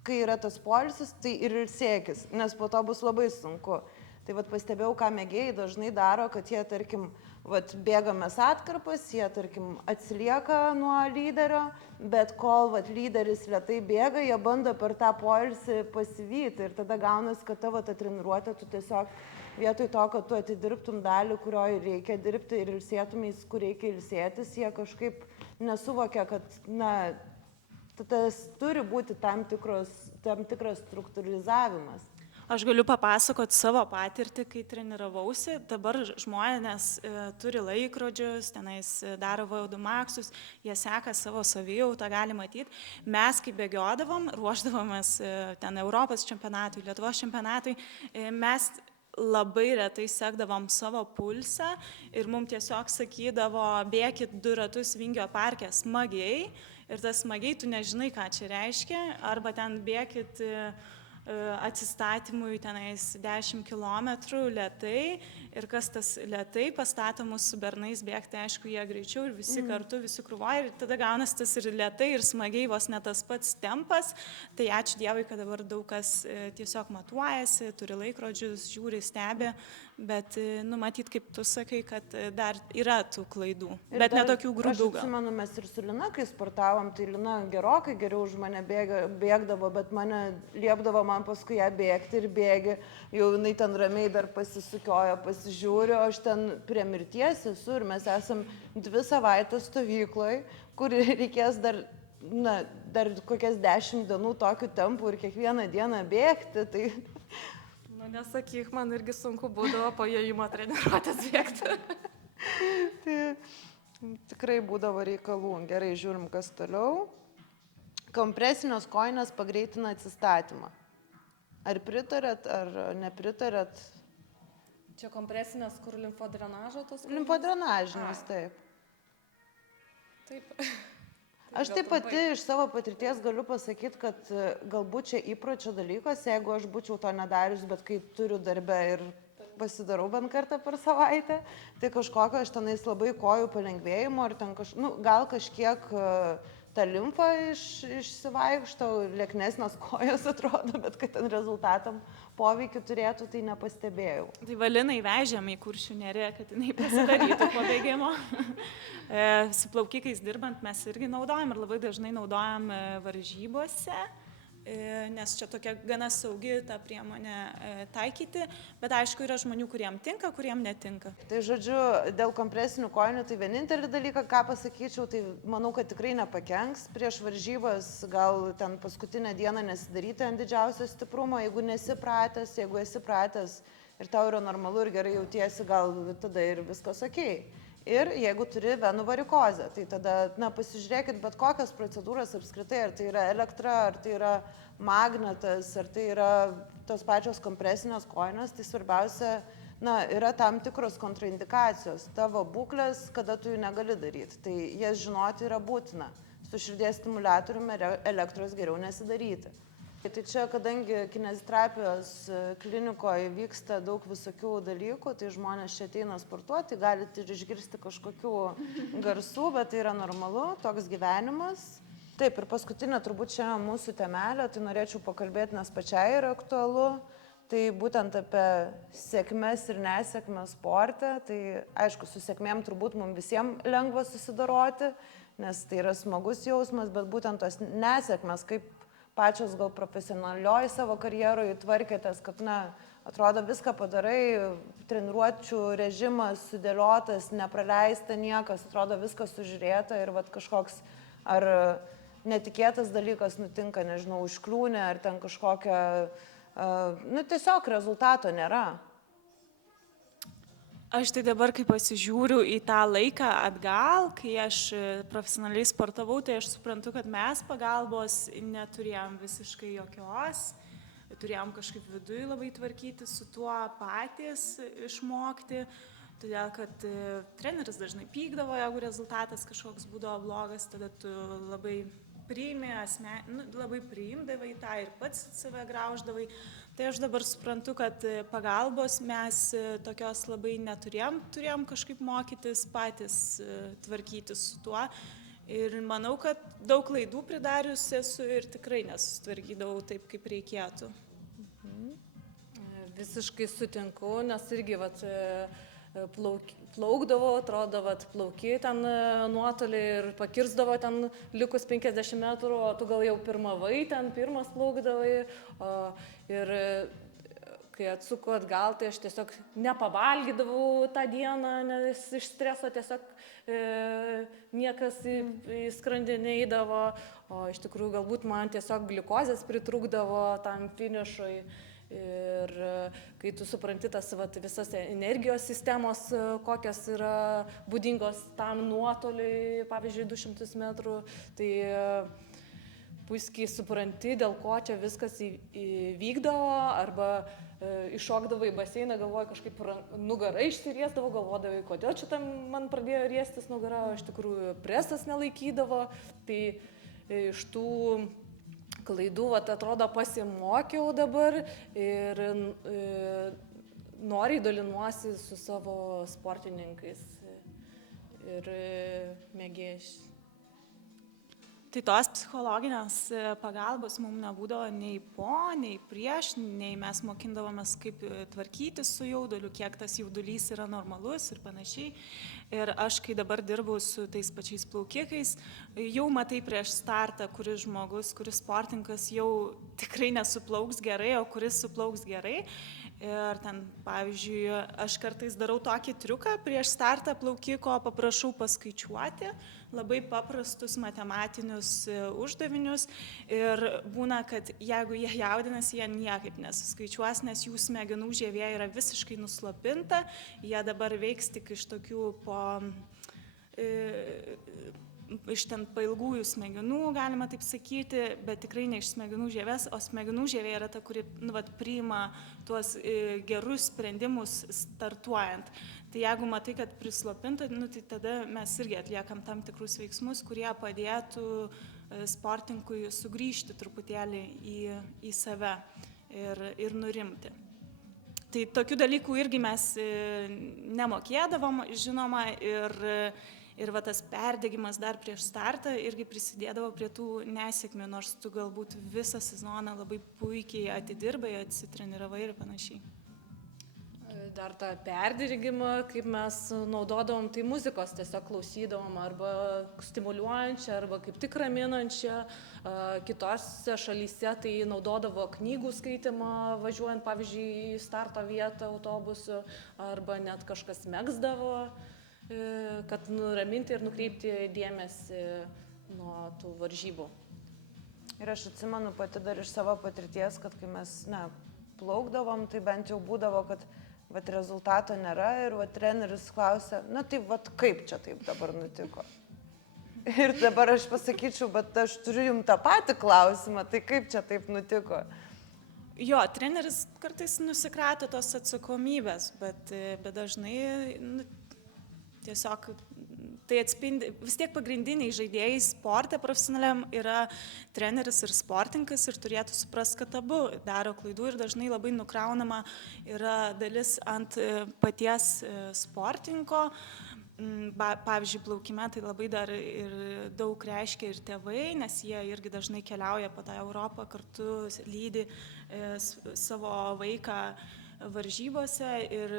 kai yra tas poilsis, tai ir ilsėkis, nes po to bus labai sunku. Tai pastebėjau, ką mėgėjai dažnai daro, kad jie, tarkim, bėgamės atkarpas, jie, tarkim, atsilieka nuo lyderio, bet kol lyderis lėtai bėga, jie bando per tą poilsį pasivyti ir tada gaunas, kad tavo ta treniruotė, tu tiesiog vietoj to, kad tu atidirbtum dalį, kurioje reikia dirbti ir ilsėtumės, kur reikia ilsėtis, jie kažkaip nesuvokia, kad, tas turi būti tam tikras struktūrizavimas. Aš galiu papasakoti savo patirtį, kai treniravausi. Dabar žmonės turi laikrodžius, tenais daro VO2 maksus, jie seka savo savijautą, gali matyti. Mes, kai bėgiodavom, ruošdavomės ten Europos čempionatui, Lietuvos čempionatui, mes labai retai sekdavom savo pulsą ir mums tiesiog sakydavo, bėkit 2 ratus Vingio parke smagiai ir tas smagiai, tu nežinai, ką čia reiškia, arba ten bėkit atsistatymui tenais 10 kilometrų lėtai ir kas tas lėtai pastato mus su bernais bėgti, aišku, jie greičiau ir visi kartu, visi krūvoja ir tada gaunas tas ir lėtai ir smagiai vos ne tas pats tempas. Tai ačiū Dievui, kad dabar daug kas tiesiog matuojasi, turi laikrodžius, žiūri, stebi, bet numatyt, kaip tu sakai, kad dar yra tų klaidų, bet netokių grubių. Aš atsimenu, mes ir su Lina, kai sportavom, tai Lina gerokai geriau už mane bėgdavo, bet mane liepdavo man paskui ją bėgti ir bėgi, jau jinai ten ramiai dar pasisukioja, pasižiūriu, aš ten prie mirties esu ir mes esam 2 savaitės stovykloje, kur reikės dar kokias 10 dienų tokių tempų ir kiekvieną dieną bėgti. Tai... Nesakyk, man irgi sunku būdavo po jojimo treniruotės bėgti. Tai tikrai būdavo reikalų. Gerai, žiūrim, kas toliau. Kompresinės kojinės pagreitina atsistatymą. Ar pritarėt, ar nepritarėt? Čia kompresinės, kur limfodrenažo tos? Limfodrenažinis, taip. Taip. Aš taip pati iš savo patirties galiu pasakyti, kad galbūt čia įpročio dalykas, jeigu aš būčiau to nedarius, bet kai turiu darbę ir pasidarau bent kartą per savaitę, tai kažkokio aš tenais labai kojų palengvėjimo, ar ten gal kažkiek ta limfa išsivaikšto, lieknesnės kojos atrodo, bet kad ten rezultatam poveikį turėtų, tai nepastebėjau. Tai Valinai vežėm į Kuršių neriją, kad jinai pasidarytų po bėgimo. Su plaukikais dirbant mes irgi naudojam ir labai dažnai naudojam varžybose, nes čia tokia gana saugi ta priemonė taikyti, bet aišku yra žmonių, kuriem tinka, kuriem netinka. Tai žodžiu, dėl kompresinių kojinių, tai vienintelį dalyką, ką pasakyčiau, tai manau, kad tikrai nepakenks. Prieš varžybas gal ten paskutinę dieną nesidaryti ant didžiausio stiprumo, jeigu nesi pratęs, jeigu esi pratęs ir tau yra normalu ir gerai jautiesi, gal tada ir viskas okei. Ir jeigu turi venų varikozę, tai tada, pasižiūrėkit, bet kokias procedūras apskritai, ar tai yra elektra, ar tai yra magnetas, ar tai yra tos pačios kompresinės kojinės, tai svarbiausia, yra tam tikros kontraindikacijos tavo būklės, kada tu jų negali daryti. Tai jas žinoti yra būtina. Su širdies stimuliatoriumi elektros geriau nesidaryti. Tai čia, kadangi kineziterapijos klinikoje vyksta daug visokių dalykų, tai žmonės čia ateina sportuoti, galite ir išgirsti kažkokių garsų, bet tai yra normalu, toks gyvenimas. Taip, ir paskutinė turbūt šiandien mūsų temelė, tai norėčiau pakalbėti, nes pačiai yra aktualu, tai būtent apie sėkmes ir nesėkmes sporte. Tai aišku, su sėkmėm turbūt mums visiems lengva susidoroti, nes tai yra smagus jausmas, bet būtent tos nesėkmes, kaip pačios gal profesionalioj savo karjeroje tvarkėtės, kad, atrodo viską padarai, treniruočių režimas sudėliotas, nepraleista niekas, atrodo viskas sužiūrėta ir kažkoks ar netikėtas dalykas nutinka, nežinau, užkliūnė ar ten kažkokia, tiesiog rezultato nėra. Aš tai dabar, kai pasižiūriu į tą laiką atgal, kai aš profesionaliai sportavau, tai aš suprantu, kad mes pagalbos neturėjom visiškai jokios, turėjom kažkaip viduje labai tvarkyti su tuo patys išmokti, todėl kad treneris dažnai pykdavo, jeigu rezultatas kažkoks būdavo blogas, tada tu labai labai priimdavai tą ir pats save grauždavai. Tai aš dabar suprantu, kad pagalbos mes tokios labai turėjom kažkaip mokytis, patys tvarkytis su tuo. Ir manau, kad daug klaidų pridarius esu ir tikrai nesustvarkydavau taip, kaip reikėtų. Visiškai sutinku, nes irgi plaukdavo, atrodo, plauki ten nuotolį ir pakirsdavo ten likus 50 metrų, o tu gal jau pirmavai, ten pirmas plaukdavai. Ir kai atsuku atgal, tai aš tiesiog nepavalgydavau tą dieną, nes iš streso tiesiog niekas į skrandį neįdavo, o iš tikrųjų galbūt man tiesiog gliukozės pritrūkdavo tam finišui. Ir kai tu supranti tas visas energijos sistemos, kokios yra būdingos tam nuotoliui, pavyzdžiui, 200 metrų, tai puikiai supranti, dėl ko čia viskas įvykdavo, arba iššokdavai į baseiną, galvoji, kažkaip nugara išsiriesdavo, galvodavai, kodėl čia tam man pradėjo riestis nugara, iš tikrųjų presas nelaikydavo. Tai iš tų klaidų, atrodo, pasimokiau dabar ir noriai dalinuosi su savo sportininkais ir mėgėjais. Tai tos psichologinės pagalbos mums nebūdavo nei po, nei prieš, nei mes mokindavomės, kaip tvarkytis su jauduliu, kiek tas jaudulys yra normalus ir panašiai. Ir aš, kai dabar dirbu su tais pačiais plaukikais, jau matai prieš startą, kuris žmogus, kuris sportininkas jau tikrai nesuplauks gerai, o kuris suplauks gerai. Ir ten, pavyzdžiui, aš kartais darau tokį triuką, prieš startą plaukiko paprašau paskaičiuoti labai paprastus matematinius uždavinius ir būna, kad jeigu jie jaudinasi, jie niekaip nesuskaičiuos, nes jų smegenų žievė yra visiškai nuslopinta, jie dabar veiks tik iš tokių iš ten pailgųjų smegenų, galima taip sakyti, bet tikrai ne iš smegenų žievės, o smegenų žievė yra ta, kuri priima tuos gerus sprendimus startuojant. Tai jeigu matai, kad prislopinta, tai tada mes irgi atliekam tam tikrus veiksmus, kurie padėtų sportininkui sugrįžti truputėlį į save ir nurimti. Tai tokių dalykų irgi mes nemokėdavom, žinoma, ir tas perdegimas dar prieš startą irgi prisidėdavo prie tų nesėkmių, nors tu galbūt visą sezoną labai puikiai atidirbai, atsitreniravai ir panašiai. Dar tą perdirigimą, kaip mes naudodavom, tai muzikos tiesiog klausydavom arba stimuliuojančią, arba kaip tik raminančią. Kitose šalyse tai naudodavo knygų skaitimą, važiuojant, pavyzdžiui, į starto vietą autobusu, arba net kažkas megzdavo, kad nuraminti ir nukreipti dėmesį nuo tų varžybų. Ir aš atsimenu pati dar iš savo patirties, kad kai mes plaukdavom, tai bent jau būdavo, kad vat rezultato nėra ir vat treneris klausia, na tai vat kaip čia taip dabar nutiko. Ir dabar aš pasakyčiau, bet aš turiu jums tą patį klausimą, tai kaip čia taip nutiko. Jo, treneris kartais nusikrato tos atsakomybės, bet dažnai tiesiog tai atspindi, vis tiek pagrindiniai žaidėjai sporte profesionaliam yra treneris ir sportininkas ir turėtų suprasti, kad abu daro klaidų ir dažnai labai nukraunama yra dalis ant paties sportininko. Pavyzdžiui, plaukime tai labai dar ir daug reiškia ir tėvai, nes jie irgi dažnai keliauja po tą Europą, kartu lydi savo vaiką varžybose ir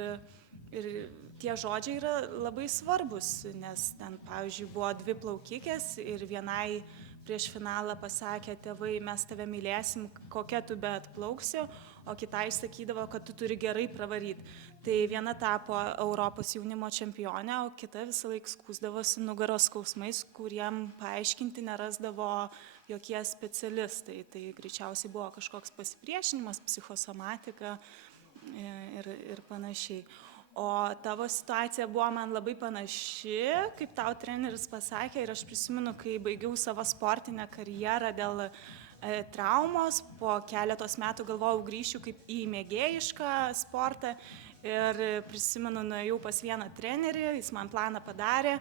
tie žodžiai yra labai svarbus, nes ten, pavyzdžiui, buvo 2 plaukikės ir vienai prieš finalą pasakė tėvai, mes tave mylėsim, kokia tu bet plauksi, o kitai sakydavo, kad tu turi gerai pravaryti. Tai viena tapo Europos jaunimo čempionė, o kita visą laiką skųsdavosi nugaros skausmais, kuriem paaiškinti nerasdavo jokie specialistai. Tai greičiausiai buvo kažkoks pasipriešinimas, psichosomatika ir panašiai. O tavo situacija buvo man labai panaši, kaip tau treneris pasakė, ir aš prisimenu, kai baigiau savo sportinę karjerą dėl traumos, po keletos metų galvojau grįšiu kaip į mėgėjišką sportą ir prisimenu, nuėjau pas vieną trenerį, jis man planą padarė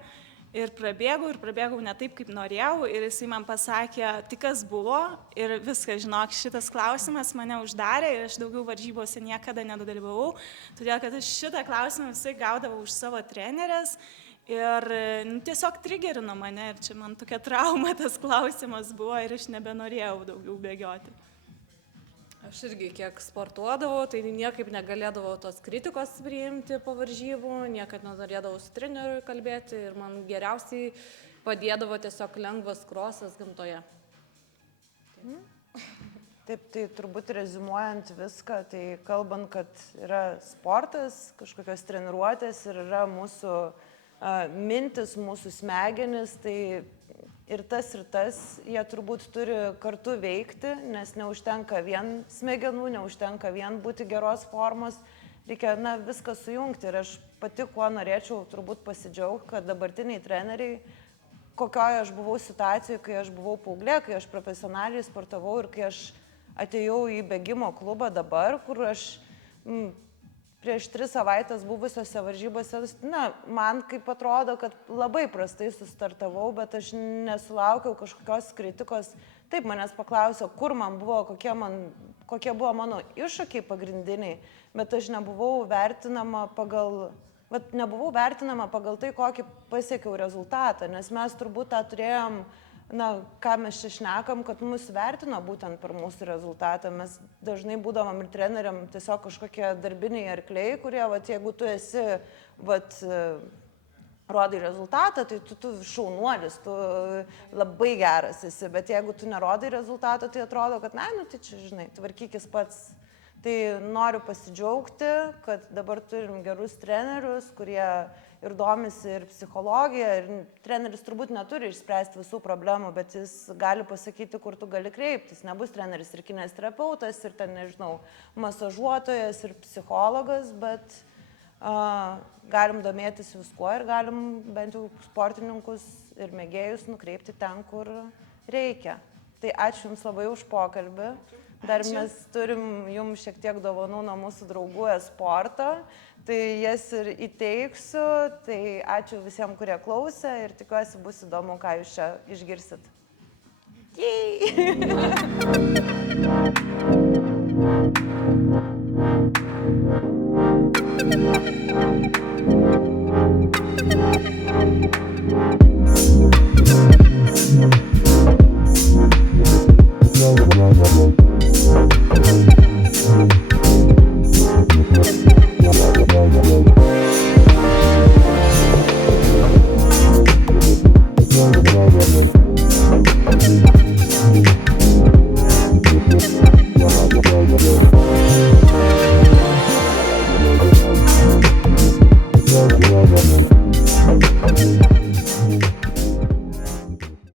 ir prabėgau ne taip, kaip norėjau ir jisai man pasakė, tai kas buvo ir viskas, žinok, šitas klausimas mane uždarė ir aš daugiau varžybose niekada nedalyvavau, todėl kad aš šitą klausimą visai gaudavau už savo trenerės ir tiesiog trigerino mane ir čia man tokia trauma tas klausimas buvo ir aš nebenorėjau daugiau bėgioti. Aš irgi kiek sportuodavau, tai niekaip negalėdavau tos kritikos priimti po varžybų, niekad nenorėdavau su treneriu kalbėti ir man geriausiai padėdavo tiesiog lengvas krosas gamtoje. Taip, tai turbūt reziumuojant viską, tai kalbant, kad yra sportas, kažkokios treniruotės ir yra mūsų mintis, mūsų smegenis, tai ir tas, jie turbūt turi kartu veikti, nes neužtenka vien smegenų, neužtenka vien būti geros formos, reikia viską sujungti. Ir aš pati, kuo norėčiau turbūt pasidžiaugti, kad dabartiniai treneriai, kokioje aš buvau situacijoje, kai aš buvau paauglė, kai aš profesionaliai sportavau ir kai aš atėjau į bėgimo klubą dabar, kur aš prieš 3 savaitės buvusiose varžybose, man kaip atrodo, kad labai prastai sustartavau, bet aš nesulaukiau kažkokios kritikos. Taip, manęs paklausė, kur man buvo, kokie buvo mano iššūkiai pagrindiniai, bet aš nebuvau vertinama pagal tai, kokį pasiekiau rezultatą, nes mes turbūt tą turėjom, ką mes čia šnekam, kad mus vertino būtent per mūsų rezultatą. Mes dažnai būdavom ir treneriam tiesiog kažkokie darbiniai arkliai, kurie, jeigu tu esi, rodai rezultatą, tai tu šaunuolis, tu labai geras esi, bet jeigu tu nerodai rezultato, tai atrodo, kad, tai čia, žinai, tvarkykis pats. Tai noriu pasidžiaugti, kad dabar turim gerus trenerius, kurie ir domisi ir psichologija, ir treneris turbūt neturi išspręsti visų problemų, bet jis gali pasakyti, kur tu gali kreiptis. Nebus treneris ir kinesterapeutas, ir ten, nežinau, masažuotojas, ir psichologas, bet galim domėtis viskuo ir galim bent jau sportininkus ir mėgėjus nukreipti ten, kur reikia. Tai ačiū Jums labai už pokalbį. Dar mes turim Jums šiek tiek dovanų nuo mūsų draugų esporto, tai jas ir įteiksiu. Tai ačiū visiems, kurie klausė ir tikiuosi bus įdomu, ką Jūs čia išgirsit. Jei!